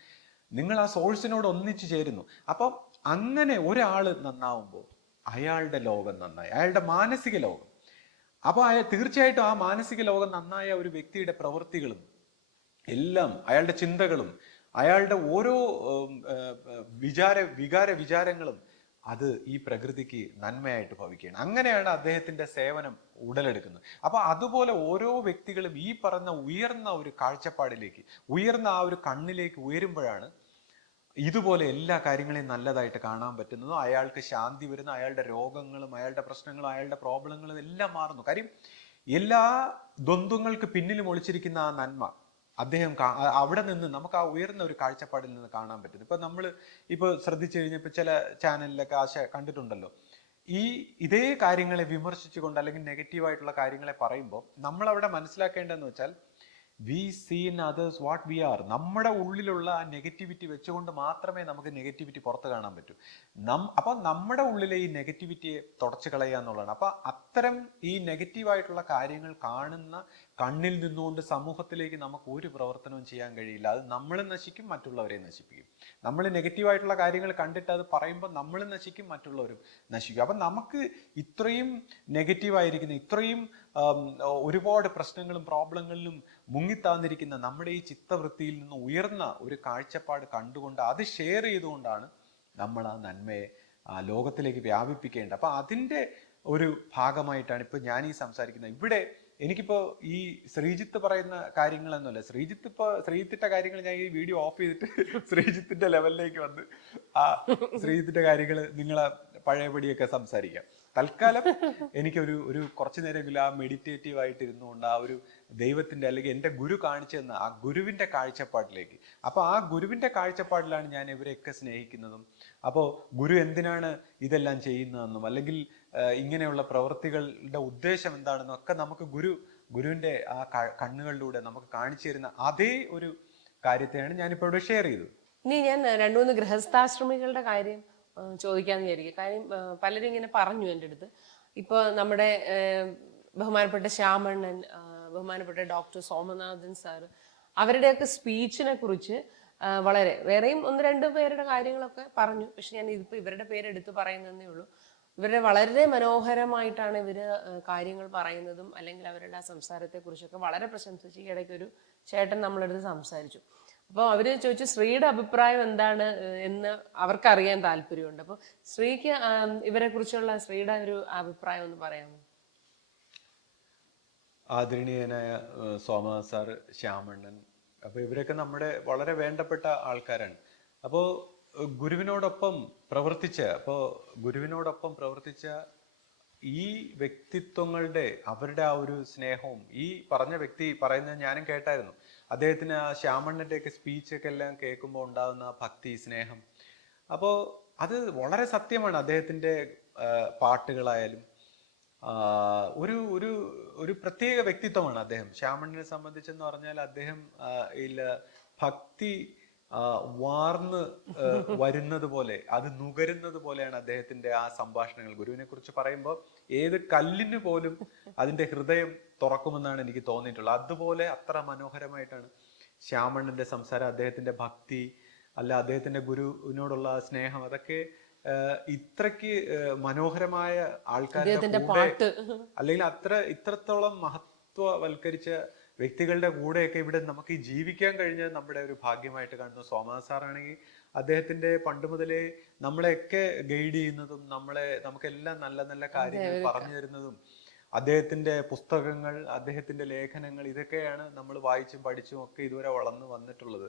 നിങ്ങൾ ആ സോഴ്സിനോട് ഒന്നിച്ചു ചേരുന്നു. അപ്പം അങ്ങനെ ഒരാള് നന്നാവുമ്പോൾ അയാളുടെ ലോകം നന്നായി, അയാളുടെ മാനസിക ലോകം. അപ്പൊ തീർച്ചയായിട്ടും ആ മാനസിക ലോകം നന്നായ ഒരു വ്യക്തിയുടെ പ്രവൃത്തികളും എല്ലാം, അയാളുടെ ചിന്തകളും അയാളുടെ ഓരോ വികാരങ്ങളും അത് ഈ പ്രകൃതിക്ക് നന്മയായിട്ട് ഭവിക്കുകയാണ്. അങ്ങനെയാണ് അദ്ദേഹത്തിന്റെ സേവനം ഉടലെടുക്കുന്നത്. അപ്പൊ അതുപോലെ ഓരോ വ്യക്തികളും ഈ പറഞ്ഞ ഉയർന്ന ഒരു കാഴ്ചപ്പാടിലേക്ക്, ഉയർന്ന ആ ഒരു കണ്ണിലേക്ക് ഉയരുമ്പോഴാണ് ഇതുപോലെ എല്ലാ കാര്യങ്ങളെയും നല്ലതായിട്ട് കാണാൻ പറ്റുന്നതും അയാൾക്ക് ശാന്തി വരുന്നു, അയാളുടെ രോഗങ്ങളും അയാളുടെ പ്രശ്നങ്ങളും അയാളുടെ പ്രോബ്ലങ്ങളും എല്ലാം മാറുന്നു. കാര്യം എല്ലാ ദ്വന്ദ്ങ്ങൾക്ക് പിന്നിലും ഒളിച്ചിരിക്കുന്ന ആ നന്മ അദ്ദേഹം അവിടെ നിന്ന് നമുക്ക് ആ ഉയർന്ന ഒരു കാഴ്ചപ്പാടിൽ നിന്ന് കാണാൻ പറ്റുന്നു. ഇപ്പൊ നമ്മൾ ഇപ്പൊ ശ്രദ്ധിച്ചു കഴിഞ്ഞപ്പോൾ ചില ചാനലിലൊക്കെ ആശ കണ്ടിട്ടുണ്ടല്ലോ, ഇതേ കാര്യങ്ങളെ വിമർശിച്ചുകൊണ്ട് അല്ലെങ്കിൽ നെഗറ്റീവായിട്ടുള്ള കാര്യങ്ങളെ പറയുമ്പോൾ നമ്മൾ അവിടെ മനസ്സിലാക്കേണ്ടതെന്ന് വെച്ചാൽ we see in others what we are. നമ്മുടെ ഉള്ളിലുള്ള ആ നെഗറ്റിവിറ്റി വെച്ചുകൊണ്ട് മാത്രമേ നമുക്ക് നെഗറ്റിവിറ്റി പുറത്ത് കാണാൻ പറ്റൂ. അപ്പൊ നമ്മുടെ ഉള്ളിലെ ഈ നെഗറ്റിവിറ്റിയെ തുടച്ചു കളയുക എന്നുള്ളതാണ്. അപ്പൊ അത്തരം ഈ നെഗറ്റീവായിട്ടുള്ള കാര്യങ്ങൾ കാണുന്ന കണ്ണിൽ നിന്നുകൊണ്ട് സമൂഹത്തിലേക്ക് നമുക്ക് ഒരു പ്രവർത്തനവും ചെയ്യാൻ കഴിയില്ല. അത് നമ്മൾ നശിക്കും, മറ്റുള്ളവരെ നശിപ്പിക്കും. നമ്മൾ നെഗറ്റീവായിട്ടുള്ള കാര്യങ്ങൾ കണ്ടിട്ട് അത് പറയുമ്പോൾ നമ്മൾ നശിക്കും, മറ്റുള്ളവരും നശിക്കും. അപ്പൊ നമുക്ക് ഇത്രയും നെഗറ്റീവായിരിക്കുന്ന, ഇത്രയും ഒരുപാട് പ്രശ്നങ്ങളും പ്രോബ്ലങ്ങളിലും മുങ്ങിത്താന്നിരിക്കുന്ന നമ്മുടെ ഈ ചിത്തവൃത്തിയിൽ നിന്ന് ഉയർന്ന ഒരു കാഴ്ചപ്പാട് കണ്ടുകൊണ്ട് അത് ഷെയർ ചെയ്തുകൊണ്ടാണ് നമ്മൾ ആ നന്മയെ ആ ലോകത്തിലേക്ക് വ്യാപിപ്പിക്കേണ്ടത്. അപ്പൊ അതിന്റെ ഒരു ഭാഗമായിട്ടാണ് ഇപ്പൊ ഞാൻ ഈ സംസാരിക്കുന്നത്. ഇവിടെ എനിക്കിപ്പോ ഈ ശ്രീജിത്ത് പറയുന്ന കാര്യങ്ങളൊന്നുമല്ല, ശ്രീജിത്തിന്റെ കാര്യങ്ങൾ ഞാൻ ഈ വീഡിയോ ഓഫ് ചെയ്തിട്ട് ശ്രീജിത്തിന്റെ ലെവലിലേക്ക് വന്ന് ആ ശ്രീജിത്തിന്റെ കാര്യങ്ങൾ നിങ്ങളെ പഴയപടിയൊക്കെ സംസാരിക്കാം. തൽക്കാലം എനിക്കൊരു കുറച്ചു നേരമെങ്കിലും ആ മെഡിറ്റേറ്റീവ് ആയിട്ട് ഇരുന്നുകൊണ്ട് ആ ഒരു ദൈവത്തിന്റെ അല്ലെങ്കിൽ എൻ്റെ ഗുരു കാണിച്ചു തന്ന ആ ഗുരുവിന്റെ കാഴ്ചപ്പാടിലേക്ക്, അപ്പൊ ആ ഗുരുവിന്റെ കാഴ്ചപ്പാടിലാണ് ഞാൻ ഇവരെയൊക്കെ സ്നേഹിക്കുന്നതും. അപ്പോൾ ഗുരു എന്തിനാണ് ഇതെല്ലാം ചെയ്യുന്നതെന്നും അല്ലെങ്കിൽ ഇങ്ങനെയുള്ള പ്രവൃത്തികളുടെ ഉദ്ദേശം എന്താണെന്നും ഒക്കെ നമുക്ക് ഗുരുവിന്റെ ആ കണ്ണുകളിലൂടെ നമുക്ക് കാണിച്ചു തരുന്ന അതേ ഒരു കാര്യത്തെയാണ് ഞാനിപ്പോൾ ഇവിടെ ഷെയർ ചെയ്തത്. ഇനി ഞാൻ 2-3 ഗൃഹസ്ഥാശ്രമികളുടെ കാര്യം ചോദിക്കാന്ന് വിചാരിക്കും. കാര്യം പലരും ഇങ്ങനെ പറഞ്ഞു എൻ്റെ അടുത്ത്. ഇപ്പൊ നമ്മുടെ ബഹുമാനപ്പെട്ട ശ്യാമണ്ണൻ, ബഹുമാനപ്പെട്ട ഡോക്ടർ സോമനാഥൻ സാറ്, അവരുടെയൊക്കെ സ്പീച്ചിനെ കുറിച്ച് വേറെയും 1-2 പേരുടെ കാര്യങ്ങളൊക്കെ പറഞ്ഞു. പക്ഷെ ഞാൻ ഇതിപ്പോ ഇവരുടെ പേരെടുത്ത് പറയുന്നതേ ഉള്ളൂ. ഇവരുടെ വളരെ മനോഹരമായിട്ടാണ് ഇവര് കാര്യങ്ങൾ പറയുന്നതും, അല്ലെങ്കിൽ അവരുടെ ആ സംസാരത്തെ കുറിച്ചൊക്കെ വളരെ പ്രശംസിച്ച് ഈ ഇടയ്ക്ക് ഒരു ചേട്ടൻ നമ്മളെടുത്ത് സംസാരിച്ചു. അപ്പോൾ അവര് ചോദിച്ചു ശ്രീയുടെ അഭിപ്രായം എന്താണ് എന്ന് അവർക്കറിയാൻ താല്പര്യമുണ്ട്. അപ്പോൾ ശ്രീക്ക് ഇവരെ കുറിച്ചുള്ള ശ്രീയുടെ ഒരു അഭിപ്രായം ഒന്ന് പറയാമോ? ആദരണീയനായ സോമനാഥ് സാർ, ശ്യാമണ്ണൻ, അപ്പൊ ഇവരൊക്കെ നമ്മുടെ വളരെ വേണ്ടപ്പെട്ട ആൾക്കാരാണ്. അപ്പോ ഗുരുവിനോടൊപ്പം പ്രവർത്തിച്ച ഈ വ്യക്തിത്വങ്ങളുടെ അവരുടെ ആ ഒരു സ്നേഹവും, ഈ പറഞ്ഞ വ്യക്തി പറയുന്നത് ഞാനും കേട്ടായിരുന്നു, അദ്ദേഹത്തിന് ആ ശ്യാമണ്ണന്റെ ഒക്കെ സ്പീച്ചൊക്കെ എല്ലാം കേൾക്കുമ്പോൾ ഉണ്ടാകുന്ന ഭക്തി, സ്നേഹം, അപ്പോൾ അത് വളരെ സത്യമാണ്. അദ്ദേഹത്തിന്റെ പാട്ടുകളായാലും ഒരു ഒരു ഒരു പ്രത്യേക വ്യക്തിത്വമാണ് അദ്ദേഹം. ശ്യാമണ്ണനെ സംബന്ധിച്ചെന്ന് പറഞ്ഞാൽ അദ്ദേഹം ഭക്തി വാർന്ന് വരുന്നത് പോലെ, അത് നുകരുന്നത് പോലെയാണ് അദ്ദേഹത്തിന്റെ ആ സംഭാഷണങ്ങൾ. ഗുരുവിനെ കുറിച്ച് പറയുമ്പോൾ ഏത് കല്ലിന് പോലും അതിന്റെ ഹൃദയം തുറക്കുമെന്നാണ് എനിക്ക് തോന്നിയിട്ടുള്ളത്. അതുപോലെ അത്ര മനോഹരമായിട്ടാണ് ശ്യാമണ്ണന്റെ സംസാരം, അദ്ദേഹത്തിന്റെ ഭക്തി, അല്ല അദ്ദേഹത്തിന്റെ ഗുരുവിനോടുള്ള സ്നേഹം, അതൊക്കെ ഇത്രയ്ക്ക് മനോഹരമായ ആൾക്കാരുടെ കൂടെ, അല്ലെങ്കിൽ ഇത്രത്തോളം മഹത്വവൽക്കരിച്ച വ്യക്തികളുടെ കൂടെയൊക്കെ ഇവിടെ നമുക്ക് ജീവിക്കാൻ കഴിഞ്ഞത് നമ്മുടെ ഒരു ഭാഗ്യമായിട്ട് കാണുന്നു. സോമനാഥ് സാറാണെങ്കിൽ അദ്ദേഹത്തിന്റെ പണ്ട് മുതലേ നമ്മളെയൊക്കെ ഗൈഡ് ചെയ്യുന്നതും നമുക്കെല്ലാം നല്ല നല്ല കാര്യങ്ങൾ പറഞ്ഞു തരുന്നതും, അദ്ദേഹത്തിന്റെ പുസ്തകങ്ങൾ, അദ്ദേഹത്തിന്റെ ലേഖനങ്ങൾ, ഇതൊക്കെയാണ് നമ്മൾ വായിച്ചും പഠിച്ചും ഒക്കെ ഇതുവരെ വളർന്നു വന്നിട്ടുള്ളത്.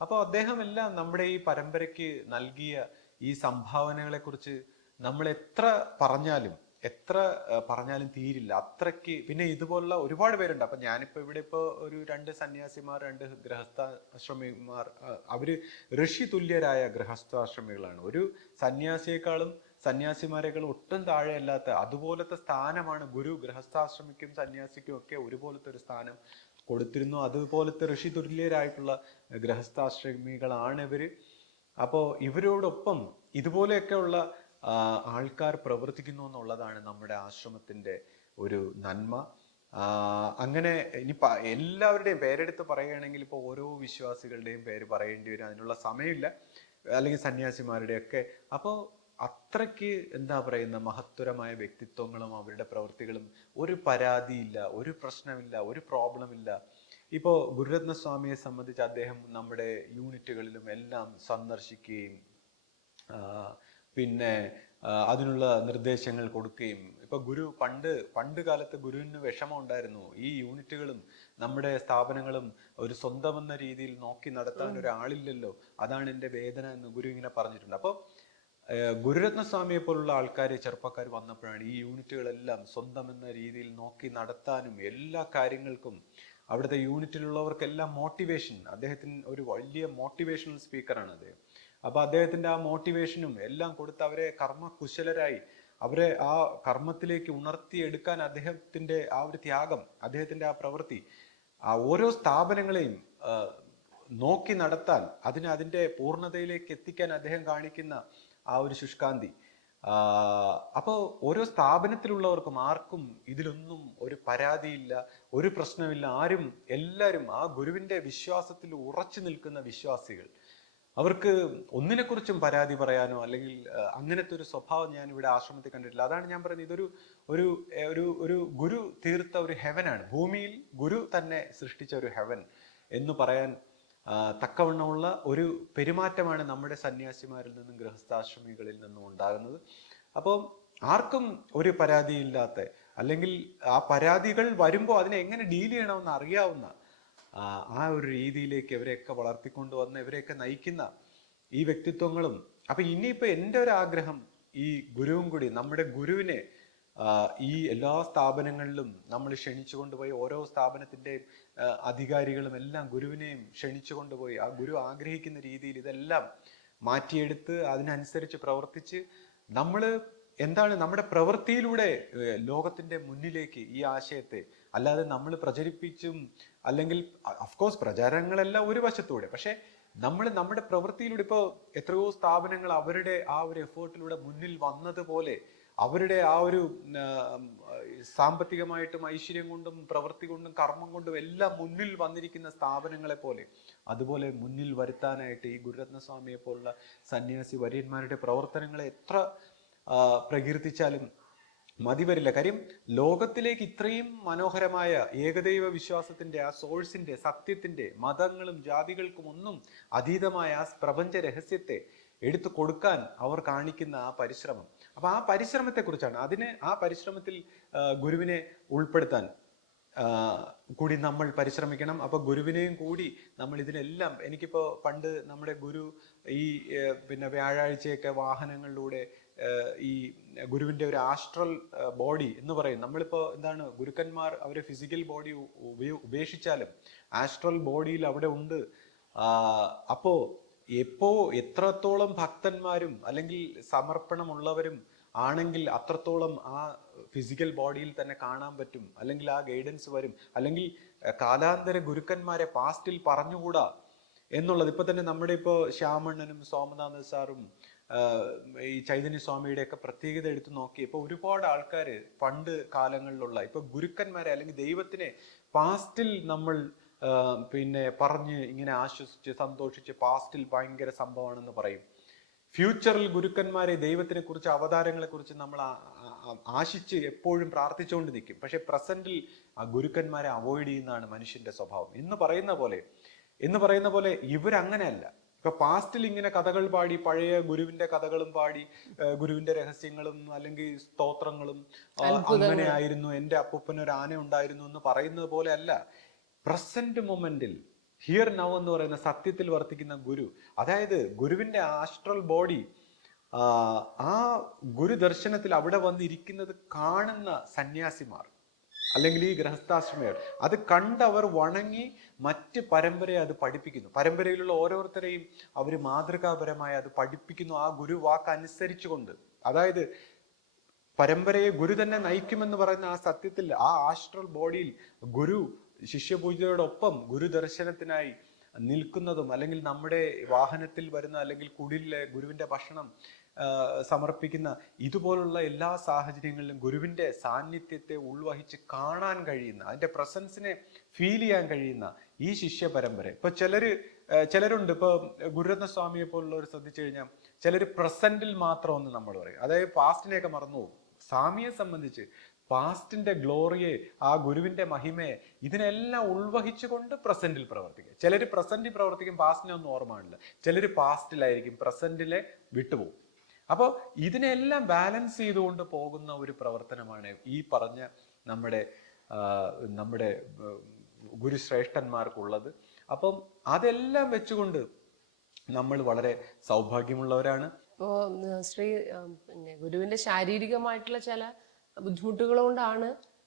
അപ്പോൾ അദ്ദേഹം എല്ലാം നമ്മുടെ ഈ പരമ്പരയ്ക്ക് നൽകിയ ഈ സംഭാവനകളെ കുറിച്ച് നമ്മൾ എത്ര പറഞ്ഞാലും തീരില്ല, അത്രയ്ക്ക്. പിന്നെ ഇതുപോലുള്ള ഒരുപാട് പേരുണ്ട്. അപ്പൊ ഞാനിപ്പോ ഇവിടെ ഒരു 2 സന്യാസിമാർ, 2 ഗൃഹസ്ഥാശ്രമിമാർ, അവര് ഋഷി തുല്യരായ ഗൃഹസ്ഥാശ്രമികളാണ്. ഒരു സന്യാസിമാരെക്കാളും ഒട്ടും താഴെയല്ലാത്ത അതുപോലത്തെ സ്ഥാനമാണ് ഗുരു ഗൃഹസ്ഥാശ്രമിക്കും സന്യാസിക്കും ഒക്കെ ഒരുപോലത്തെ ഒരു സ്ഥാനം കൊടുത്തിരുന്നു. അതുപോലത്തെ ഋഷി തുല്യരായിട്ടുള്ള ഗൃഹസ്ഥാശ്രമികളാണ് ഇവര്. അപ്പോൾ ഇവരോടൊപ്പം ഇതുപോലെയൊക്കെയുള്ള ആൾക്കാർ പ്രവർത്തിക്കുന്നു എന്നുള്ളതാണ് നമ്മുടെ ആശ്രമത്തിന്റെ ഒരു നന്മ. അങ്ങനെ ഇനി എല്ലാവരുടെയും പേരെടുത്ത് പറയുകയാണെങ്കിൽ ഇപ്പോൾ ഓരോ വിശ്വാസികളുടെയും പേര് പറയേണ്ടി വരും, അതിനുള്ള സമയമില്ല, അല്ലെങ്കിൽ സന്യാസിമാരുടെയൊക്കെ. അപ്പോൾ അത്രയ്ക്ക് എന്താ പറയുന്ന മഹത്തരമായ വ്യക്തിത്വങ്ങളും അവരുടെ പ്രവൃത്തികളും, ഒരു പരാതിയില്ല, ഒരു പ്രശ്നമില്ല, ഒരു പ്രോബ്ലം ഇല്ല. ഇപ്പോൾ ഗുരുരത്ന സ്വാമിയെ സംബന്ധിച്ച് അദ്ദേഹം നമ്മുടെ യൂണിറ്റുകളിലും എല്ലാം സന്ദർശിക്കുകയും പിന്നെ അതിനുള്ള നിർദ്ദേശങ്ങൾ കൊടുക്കുകയും, ഇപ്പൊ ഗുരു പണ്ട് കാലത്ത് ഗുരുവിന് വിഷമം ഉണ്ടായിരുന്നു, ഈ യൂണിറ്റുകളും നമ്മുടെ സ്ഥാപനങ്ങളും ഒരു സ്വന്തമെന്ന രീതിയിൽ നോക്കി നടത്താൻ ഒരാളില്ലല്ലോ, അതാണ് എൻ്റെ വേദന എന്ന് ഗുരു ഇങ്ങനെ പറഞ്ഞിട്ടുണ്ട്. അപ്പോൾ ഗുരുരത്ന സ്വാമിയെ പോലുള്ള ചെറുപ്പക്കാർ വന്നപ്പോഴാണ് ഈ യൂണിറ്റുകളെല്ലാം സ്വന്തമെന്ന രീതിയിൽ നോക്കി നടത്താനും എല്ലാ കാര്യങ്ങൾക്കും അവിടുത്തെ യൂണിറ്റിലുള്ളവർക്കെല്ലാം മോട്ടിവേഷൻ, അദ്ദേഹത്തിന് ഒരു വലിയ മോട്ടിവേഷണൽ സ്പീക്കറാണ് അദ്ദേഹം. അപ്പൊ അദ്ദേഹത്തിന്റെ ആ മോട്ടിവേഷനും എല്ലാം കൊടുത്ത് അവരെ കർമ്മകുശലരായി, അവരെ ആ കർമ്മത്തിലേക്ക് ഉണർത്തിയെടുക്കാൻ അദ്ദേഹത്തിന്റെ ആ ഒരു ത്യാഗം, അദ്ദേഹത്തിന്റെ ആ പ്രവൃത്തി, ആ ഓരോ സ്ഥാപനങ്ങളെയും നോക്കി നടത്താൻ, അതിന്റെ പൂർണ്ണതയിലേക്ക് എത്തിക്കാൻ അദ്ദേഹം കാണിക്കുന്ന ആ ഒരു ശുഷ്കാന്തി, അപ്പോൾ ഓരോ സ്ഥാപനത്തിലുള്ളവർക്കും ആർക്കും ഇതിലൊന്നും ഒരു പരാതിയില്ല, ഒരു പ്രശ്നമില്ല. എല്ലാവരും ആ ഗുരുവിന്റെ വിശ്വാസത്തിൽ ഉറച്ചു നിൽക്കുന്ന വിശ്വാസികൾ. അവർക്ക് ഒന്നിനെക്കുറിച്ചും പരാതി പറയാനോ അല്ലെങ്കിൽ അങ്ങനത്തെ ഒരു സ്വഭാവം ഞാൻ ഇവിടെ ആശ്രമത്തിൽ കണ്ടിട്ടില്ല. അതാണ് ഞാൻ പറയുന്നത്, ഇതൊരു ഒരു ഒരു ഒരു ഗുരു തീർത്ത ഒരു ഹെവനാണ്, ഭൂമിയിൽ ഗുരു തന്നെ സൃഷ്ടിച്ച ഒരു ഹെവൻ എന്ന് പറയാൻ തക്കവണ്ണമുള്ള ഒരു പെരുമാറ്റമാണ് നമ്മുടെ സന്യാസിമാരിൽ നിന്നും ഗൃഹസ്ഥാശ്രമികളിൽ നിന്നും ഉണ്ടാകുന്നത്. അപ്പോൾ ആർക്കും ഒരു പരാതിയില്ലാത്ത, അല്ലെങ്കിൽ ആ പരാതികൾ വരുമ്പോൾ അതിനെ എങ്ങനെ ഡീൽ ചെയ്യണമെന്ന് അറിയാവുന്ന ആ ഒരു രീതിയിലേക്ക് ഇവരെയൊക്കെ വളർത്തിക്കൊണ്ടുവന്ന് ഇവരെയൊക്കെ നയിക്കുന്ന ഈ വ്യക്തിത്വങ്ങളും. അപ്പൊ ഇനിയിപ്പോ എൻ്റെ ഒരു ആഗ്രഹം, ഈ ഗുരുവും കൂടി, നമ്മുടെ ഗുരുവിനെ ഈ എല്ലാ സ്ഥാപനങ്ങളിലും നമ്മൾ ക്ഷണിച്ചു കൊണ്ടുപോയി, ഓരോ സ്ഥാപനത്തിൻ്റെയും അധികാരികളും എല്ലാം ഗുരുവിനെയും ക്ഷണിച്ചു കൊണ്ടുപോയി ആ ഗുരു ആഗ്രഹിക്കുന്ന രീതിയിൽ ഇതെല്ലാം മാറ്റിയെടുത്ത് അതിനനുസരിച്ച് പ്രവർത്തിച്ച് നമ്മുടെ പ്രവൃത്തിയിലൂടെ ലോകത്തിന്റെ മുന്നിലേക്ക് ഈ ആശയത്തെ, അല്ലാതെ നമ്മൾ പ്രചരിപ്പിച്ചും, അല്ലെങ്കിൽ അഫ്കോഴ്സ് പ്രചാരങ്ങളെല്ലാം ഒരു വശത്തൂടെ, പക്ഷെ നമ്മുടെ പ്രവൃത്തിയിലൂടെ ഇപ്പോൾ എത്രയോ സ്ഥാപനങ്ങൾ അവരുടെ ആ ഒരു എഫേർട്ടിലൂടെ മുന്നിൽ വന്നതുപോലെ, അവരുടെ ആ ഒരു സാമ്പത്തികമായിട്ടും ഐശ്വര്യം കൊണ്ടും പ്രവൃത്തി കൊണ്ടും കർമ്മം കൊണ്ടും എല്ലാം മുന്നിൽ വന്നിരിക്കുന്ന സ്ഥാപനങ്ങളെ പോലെ അതുപോലെ മുന്നിൽ വരുത്താനായിട്ട് ഈ ഗുരുരത്ന സ്വാമിയെ പോലുള്ള സന്യാസി വര്യന്മാരുടെ പ്രവർത്തനങ്ങളെ എത്ര പ്രകീർത്തിച്ചാലും മതി വരില്ല. കാര്യം ലോകത്തിലേക്ക് ഇത്രയും മനോഹരമായ ഏകദൈവ വിശ്വാസത്തിന്റെ ആ സോഴ്സിന്റെ സത്യത്തിന്റെ മതങ്ങളും ജാതികൾക്കും ഒന്നും അതീതമായ ആ പ്രപഞ്ച രഹസ്യത്തെ എടുത്തു കൊടുക്കാൻ അവർ കാണിക്കുന്ന ആ പരിശ്രമം. അപ്പൊ ആ പരിശ്രമത്തെ കുറിച്ചാണ്, ആ പരിശ്രമത്തിൽ ഗുരുവിനെ ഉൾപ്പെടുത്താൻ കൂടി നമ്മൾ പരിശ്രമിക്കണം. അപ്പൊ ഗുരുവിനെയും കൂടി നമ്മൾ ഇതിനെല്ലാം, എനിക്കിപ്പോ പണ്ട് നമ്മുടെ ഗുരു ഈ പിന്നെ വ്യാഴാഴ്ചയൊക്കെ വാഹനങ്ങളിലൂടെ ഈ ഗുരുവിന്റെ ഒരു ആസ്ട്രൽ ബോഡി എന്ന് പറയും. നമ്മളിപ്പോ എന്താണ്, ഗുരുക്കന്മാർ അവരെ ഫിസിക്കൽ ബോഡി ഉപേക്ഷിച്ചാലും ആസ്ട്രൽ ബോഡിയിൽ അവിടെ ഉണ്ട്. അപ്പോ എത്രത്തോളം ഭക്തന്മാരും അല്ലെങ്കിൽ സമർപ്പണമുള്ളവരും ആണെങ്കിൽ അത്രത്തോളം ആ ഫിസിക്കൽ ബോഡിയിൽ തന്നെ കാണാൻ പറ്റും, അല്ലെങ്കിൽ ആ ഗൈഡൻസ് വരും, അല്ലെങ്കിൽ കാലാന്തര ഗുരുക്കന്മാരെ പാസ്റ്റിൽ പറഞ്ഞുകൂടാ എന്നുള്ളത്. ഇപ്പൊ തന്നെ നമ്മുടെ ഇപ്പോ ശ്യാമണ്ണനും സോമനാഥ സാറും ഈ ചൈതന്യ സ്വാമിയുടെ ഒക്കെ പ്രത്യേകത എടുത്തു നോക്കി ഇപ്പൊ ഒരുപാട് ആൾക്കാര് പണ്ട് കാലങ്ങളിലുള്ള ഇപ്പൊ ഗുരുക്കന്മാരെ അല്ലെങ്കിൽ ദൈവത്തിനെ പാസ്റ്റിൽ നമ്മൾ പിന്നെ പറഞ്ഞ് ഇങ്ങനെ ആശ്വസിച്ച് സന്തോഷിച്ച് പാസ്റ്റിൽ ഭയങ്കര സംഭവമാണെന്ന് പറയും. ഫ്യൂച്ചറിൽ ഗുരുക്കന്മാരെ, ദൈവത്തിനെ കുറിച്ച്, അവതാരങ്ങളെ കുറിച്ച് നമ്മൾ ആശിച്ച് എപ്പോഴും പ്രാർത്ഥിച്ചുകൊണ്ട് നിൽക്കും. പക്ഷെ പ്രസന്റിൽ ആ ഗുരുക്കന്മാരെ അവോയ്ഡ് ചെയ്യുന്നതാണ് മനുഷ്യന്റെ സ്വഭാവം എന്ന് പറയുന്ന പോലെ ഇവരങ്ങനെയല്ല. ഇപ്പൊ പാസ്റ്റിൽ ഇങ്ങനെ കഥകൾ പാടി, പഴയ ഗുരുവിന്റെ കഥകളും പാടി, ഗുരുവിന്റെ രഹസ്യങ്ങളും അല്ലെങ്കിൽ സ്തോത്രങ്ങളും, അങ്ങനെ ആയിരുന്നു, എന്റെ അപ്പൂപ്പനൊരു ആന ഉണ്ടായിരുന്നു എന്ന് പറയുന്നത് പോലെ അല്ല. പ്രസന്റ് മൊമെന്റിൽ ഹിയർ നൗ എന്ന് പറയുന്ന സത്യത്തിൽ വർത്തിക്കുന്ന ഗുരു, അതായത് ഗുരുവിന്റെ ആസ്ട്രൽ ബോഡി, ആ ഗുരു ദർശനത്തിൽ അവിടെ വന്നിരിക്കുന്നത് കാണുന്ന സന്യാസിമാർ അല്ലെങ്കിൽ ഈ ഗൃഹസ്ഥാശ്രമികൾ, അത് കണ്ടവർ വണങ്ങി മറ്റ് പരമ്പരയെ അത് പഠിപ്പിക്കുന്നു. പരമ്പരയിലുള്ള ഓരോരുത്തരെയും അവർ മാതൃകാപരമായി അത് പഠിപ്പിക്കുന്നു, ആ ഗുരു വാക്ക് അനുസരിച്ചുകൊണ്ട്. അതായത് പരമ്പരയെ ഗുരു തന്നെ നയിക്കുമെന്ന് പറയുന്ന ആ സത്യത്തിൽ, ആ ആസ്ട്രൽ ബോഡിയിൽ ഗുരു ശിഷ്യപൂജയോടൊപ്പം ഗുരുദർശനത്തിനായി നിൽക്കുന്നതും, അല്ലെങ്കിൽ നമ്മുടെ വാഹനത്തിൽ വരുന്ന അല്ലെങ്കിൽ കുടിലെ ഗുരുവിന്റെ ഭക്ഷണം സമർപ്പിക്കുന്ന ഇതുപോലുള്ള എല്ലാ സാഹചര്യങ്ങളിലും ഗുരുവിന്റെ സാന്നിധ്യത്തെ ഉൾവഹിച്ച് കാണാൻ കഴിയുന്ന, അതിന്റെ പ്രസൻസിനെ ഫീൽ ചെയ്യാൻ കഴിയുന്ന ഈ ശിഷ്യ പരമ്പര. ഇപ്പൊ ചിലരുണ്ട്, ഇപ്പൊ ഗുരുരത്ന സ്വാമിയെ പോലുള്ളവർ ശ്രദ്ധിച്ചു കഴിഞ്ഞാൽ ചിലര് പ്രസന്റിൽ മാത്രമെന്ന് നമ്മൾ പറയും, അതായത് പാസ്റ്റിനെയൊക്കെ മറന്നുപോകും. സ്വാമിയെ സംബന്ധിച്ച് പാസ്റ്റിന്റെ ഗ്ലോറിയെ, ആ ഗുരുവിന്റെ മഹിമയെ, ഇതിനെല്ലാം ഉൾവഹിച്ചുകൊണ്ട് പ്രസന്റിൽ പ്രവർത്തിക്കുക. ചിലര് പ്രസന്റിൽ പ്രവർത്തിക്കും, പാസ്റ്റിനെ ഒന്നും ഓർമ്മ കാണില്ല. ചിലര് പാസ്റ്റിലായിരിക്കും, പ്രസന്റിലെ വിട്ടുപോകും. അപ്പോൾ ഇതിനെല്ലാം ബാലൻസ് ചെയ്തുകൊണ്ട് പോകുന്ന ഒരു പ്രവർത്തനമാണ് ഈ പറഞ്ഞ നമ്മുടെ ഗുരുശ്രേഷ്ഠന്മാർക്കുള്ളത്. അപ്പം അതെല്ലാം വെച്ചുകൊണ്ട് നമ്മൾ വളരെ സൗഭാഗ്യമുള്ളവരാണ്. ഇപ്പോ ശ്രീ പിന്നെ ഗുരുവിന്റെ ശാരീരികമായിട്ടുള്ള ചില ബുദ്ധിമുട്ടുകൾ കൊണ്ടാണ്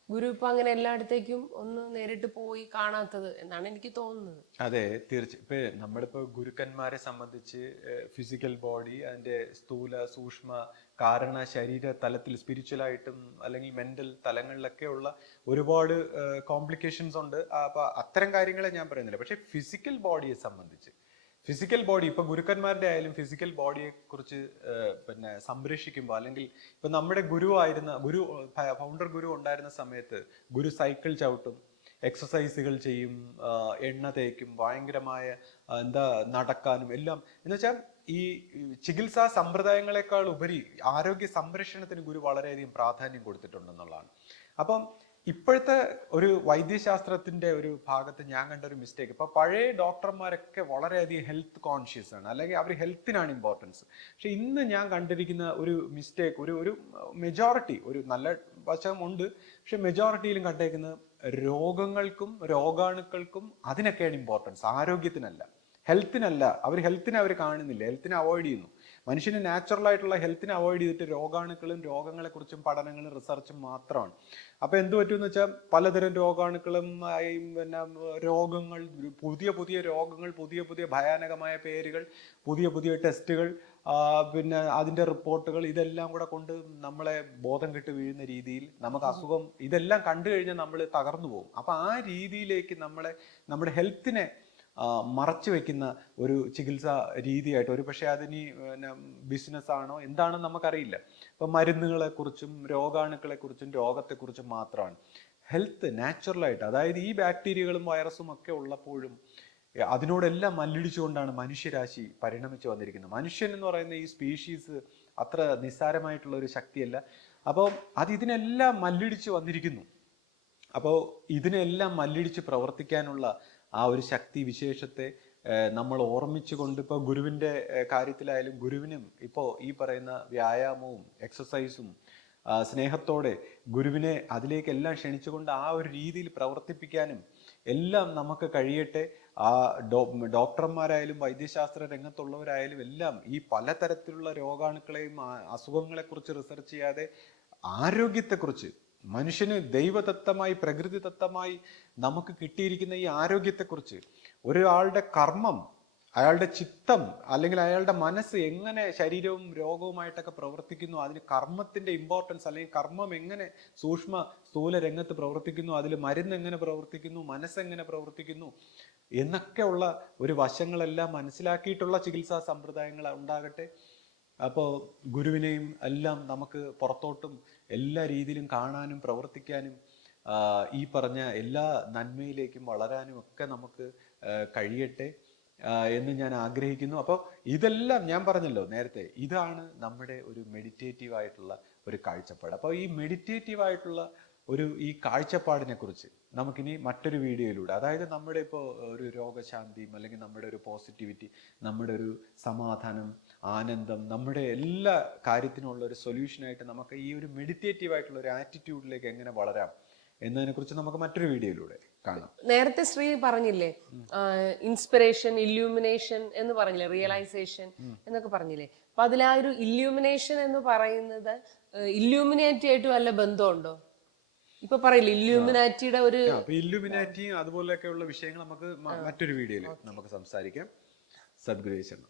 ഗുരു ഇപ്പൊ അങ്ങനെ എല്ലായിടത്തേക്കും ഒന്ന് നേരിട്ട് പോയി കാണാത്തത് എന്നാണ് എനിക്ക് തോന്നുന്നത്. അതെ, തീർച്ചയായും. ഇപ്പൊ നമ്മളിപ്പോ ഗുരുക്കന്മാരെ സംബന്ധിച്ച് ഫിസിക്കൽ ബോഡി, അതിന്റെ സ്ഥൂല സൂക്ഷ്മ കാരണ ശരീര തലത്തിൽ, സ്പിരിച്വലായിട്ടും അല്ലെങ്കിൽ മെന്റൽ തലങ്ങളിലൊക്കെ ഉള്ള ഒരുപാട് കോംപ്ലിക്കേഷൻസ് ഉണ്ട്. അപ്പൊ അത്തരം കാര്യങ്ങളെ ഞാൻ പറയുന്നില്ല. പക്ഷെ ഫിസിക്കൽ ബോഡിയെ സംബന്ധിച്ച്, ഫിസിക്കൽ ബോഡി ഇപ്പൊ ഗുരുക്കന്മാരുടെ ആയാലും ഫിസിക്കൽ ബോഡിയെ കുറിച്ച് പിന്നെ സംരക്ഷിക്കുമ്പോൾ, അല്ലെങ്കിൽ ഇപ്പൊ നമ്മുടെ ഫൗണ്ടർ ഗുരു ഉണ്ടായിരുന്ന സമയത്ത് ഗുരു സൈക്കിൾ ചവിട്ടും, എക്സസൈസുകൾ ചെയ്യും, എണ്ണ തേക്കും, ഭയങ്കരമായ നടക്കാനും എല്ലാം. എന്ന് വെച്ചാൽ ഈ ചികിത്സാ സമ്പ്രദായങ്ങളെക്കാൾ ഉപരി ആരോഗ്യ സംരക്ഷണത്തിന് ഗുരു വളരെയധികം പ്രാധാന്യം കൊടുത്തിട്ടുണ്ടെന്നുള്ളതാണ്. അപ്പം ഇപ്പോഴത്തെ ഒരു വൈദ്യശാസ്ത്രത്തിന്റെ ഒരു ഭാഗത്ത് ഞാൻ കണ്ട ഒരു മിസ്റ്റേക്ക്, ഇപ്പൊ പഴയ ഡോക്ടർമാരൊക്കെ വളരെയധികം ഹെൽത്ത് കോൺഷ്യസ് ആണ്, അല്ലെങ്കിൽ അവർ ഹെൽത്തിനാണ് ഇമ്പോർട്ടൻസ്. പക്ഷെ ഇന്ന് ഞാൻ കണ്ടിരിക്കുന്ന ഒരു മിസ്റ്റേക്ക്, ഒരു മെജോറിറ്റി, ഒരു നല്ല വശമുണ്ട്, പക്ഷെ മെജോറിറ്റിയിലും കണ്ടേക്കുന്നത് രോഗങ്ങൾക്കും രോഗാണുക്കൾക്കും അതിനൊക്കെയാണ് ഇമ്പോർട്ടൻസ്, ആരോഗ്യത്തിനല്ല, ഹെൽത്തിനല്ല. ഹെൽത്തിനെ അവർ കാണുന്നില്ല, ഹെൽത്തിനെ അവോയ്ഡ് ചെയ്യുന്നു. മനുഷ്യന് നാച്ചുറൽ ആയിട്ടുള്ള ഹെൽത്തിനെ അവോയ്ഡ് ചെയ്തിട്ട് രോഗാണുക്കളും രോഗങ്ങളെ കുറിച്ചും പഠനങ്ങളും റിസർച്ചും മാത്രമാണ്. അപ്പൊ എന്ത് പറ്റുമെന്ന് വെച്ചാൽ പലതരം രോഗാണുക്കളും പിന്നെ രോഗങ്ങൾ, പുതിയ രോഗങ്ങൾ, പുതിയ ഭയാനകമായ പേരുകൾ, പുതിയ ടെസ്റ്റുകൾ, പിന്നെ അതിന്റെ റിപ്പോർട്ടുകൾ, ഇതെല്ലാം കൂടെ കൊണ്ട് നമ്മളെ ബോധം കെട്ട് വീഴുന്ന രീതിയിൽ നമുക്ക് അസുഖം, ഇതെല്ലാം കണ്ടു കഴിഞ്ഞാൽ നമ്മൾ തകർന്നു പോകും. അപ്പൊ ആ രീതിയിലേക്ക് നമ്മുടെ ഹെൽത്തിനെ മറച്ചു വെക്കുന്ന ഒരു ചികിത്സാ രീതിയായിട്ട്, ഒരു പക്ഷെ അതിന് ബിസിനസ് ആണോ എന്താണെന്ന് നമുക്കറിയില്ല. ഇപ്പൊ മരുന്നുകളെ കുറിച്ചും രോഗാണുക്കളെ കുറിച്ചും രോഗത്തെക്കുറിച്ചും മാത്രമാണ്. ഹെൽത്ത് നാച്ചുറലായിട്ട്, അതായത് ഈ ബാക്ടീരിയകളും വൈറസും ഒക്കെ ഉള്ളപ്പോഴും അതിനോടെല്ലാം മല്ലിടിച്ചുകൊണ്ടാണ് മനുഷ്യരാശി പരിണമിച്ചു വന്നിരിക്കുന്നത്. മനുഷ്യൻ എന്ന് പറയുന്ന ഈ സ്പീഷീസ് അത്ര നിസ്സാരമായിട്ടുള്ള ഒരു ശക്തിയല്ല. അപ്പോൾ ഇതിനെല്ലാം മല്ലിടിച്ച് വന്നിരിക്കുന്നു. അപ്പോൾ ഇതിനെല്ലാം മല്ലിടിച്ച് പ്രവർത്തിക്കാനുള്ള ആ ഒരു ശക്തി വിശേഷത്തെ നമ്മൾ ഓർമ്മിച്ചുകൊണ്ട് ഇപ്പോൾ ഗുരുവിൻ്റെ കാര്യത്തിലായാലും ഗുരുവിനും ഇപ്പോൾ ഈ പറയുന്ന വ്യായാമവും എക്സസൈസും സ്നേഹത്തോടെ ഗുരുവിനെ അതിലേക്കെല്ലാം ക്ഷണിച്ചുകൊണ്ട് ആ ഒരു രീതിയിൽ പ്രവർത്തിപ്പിക്കാനും എല്ലാം നമുക്ക് കഴിയട്ടെ. ആ ഡോക്ടർമാരായാലും വൈദ്യശാസ്ത്ര രംഗത്തുള്ളവരായാലും എല്ലാം ഈ പലതരത്തിലുള്ള രോഗാണുക്കളെയും അസുഖങ്ങളെക്കുറിച്ച് റിസർച്ച് ചെയ്യാതെ ആരോഗ്യത്തെക്കുറിച്ച്, മനുഷ്യന് ദൈവദത്തമായി പ്രകൃതിദത്തമായി നമുക്ക് കിട്ടിയിരിക്കുന്ന ഈ ആരോഗ്യത്തെക്കുറിച്ച്, ഒരാളുടെ കർമ്മം, അയാളുടെ ചിത്തം അല്ലെങ്കിൽ അയാളുടെ മനസ്സ് എങ്ങനെ ശരീരവും രോഗവുമായിട്ടൊക്കെ പ്രവർത്തിക്കുന്നു, അതിന് കർമ്മത്തിന്റെ ഇമ്പോർട്ടൻസ് അല്ലെങ്കിൽ കർമ്മം എങ്ങനെ സ്ഥൂല രംഗത്ത് പ്രവർത്തിക്കുന്നു, അതിൽ മരുന്ന് എങ്ങനെ പ്രവർത്തിക്കുന്നു, മനസ്സെങ്ങനെ പ്രവർത്തിക്കുന്നു എന്നൊക്കെയുള്ള ഒരു വശങ്ങളെല്ലാം മനസ്സിലാക്കിയിട്ടുള്ള ചികിത്സാ സമ്പ്രദായങ്ങൾ ഉണ്ടാകട്ടെ. അപ്പോൾ ഗുരുവിനെയും എല്ലാം നമുക്ക് പുറത്തോട്ടും എല്ലാ രീതിയിലും കാണാനും പ്രവർത്തിക്കാനും ഈ പറഞ്ഞ എല്ലാ നന്മയിലേക്കും വളരാനും ഒക്കെ നമുക്ക് കഴിയട്ടെ എന്ന് ഞാൻ ആഗ്രഹിക്കുന്നു. അപ്പോൾ ഇതെല്ലാം ഞാൻ പറഞ്ഞല്ലോ നേരത്തെ, ഇതാണ് നമ്മുടെ ഒരു മെഡിറ്റേറ്റീവ് ആയിട്ടുള്ള ഒരു കാഴ്ചപ്പാട്. അപ്പോൾ ഈ മെഡിറ്റേറ്റീവ് ആയിട്ടുള്ള ഈ കാഴ്ചപ്പാടിനെ കുറിച്ച് നമുക്കിനി മറ്റൊരു വീഡിയോയിലൂടെ, അതായത് നമ്മുടെ ഇപ്പോൾ ഒരു രോഗശാന്തിയും അല്ലെങ്കിൽ നമ്മുടെ ഒരു പോസിറ്റിവിറ്റി, നമ്മുടെ ഒരു സമാധാനം, ആനന്ദം, നമ്മുടെ എല്ലാ കാര്യത്തിനുള്ള ഒരു സൊല്യൂഷനായിട്ട് നമുക്ക് ഈ ഒരു മെഡിറ്റേറ്റീവ് ആയിട്ടുള്ള ഒരു ആറ്റിറ്റ്യൂഡിലേക്ക് എങ്ങനെ വളരാം എന്നതിനെ കുറിച്ച് നമുക്ക് മറ്റൊരു വീഡിയോയിലൂടെ കാണാം. നേരത്തെ ശ്രീ പറഞ്ഞില്ലേ ഇൻസ്പിറേഷൻ, ഇല്യൂമിനേഷൻ എന്ന് പറഞ്ഞില്ലേ, റിയലൈസേഷൻ എന്നൊക്കെ പറഞ്ഞില്ലേ. അപ്പൊ അതിൽ ആ ഒരു ഇല്യൂമിനേഷൻ എന്ന് പറയുന്നത് ഇല്യൂമിനാറ്റി ആയിട്ട് വല്ല ബന്ധമുണ്ടോ? ഇപ്പൊ പറയില്ലേ ഇല്യൂമിനാറ്റിയുടെ ഒരു ഇല്യൂമിനാറ്റിയും അതുപോലെയൊക്കെയുള്ള വിഷയങ്ങൾ നമുക്ക് മറ്റൊരു വീഡിയോയിൽ നമുക്ക് സംസാരിക്കാം. സദ്ഗുരുവേശ്വരൻ.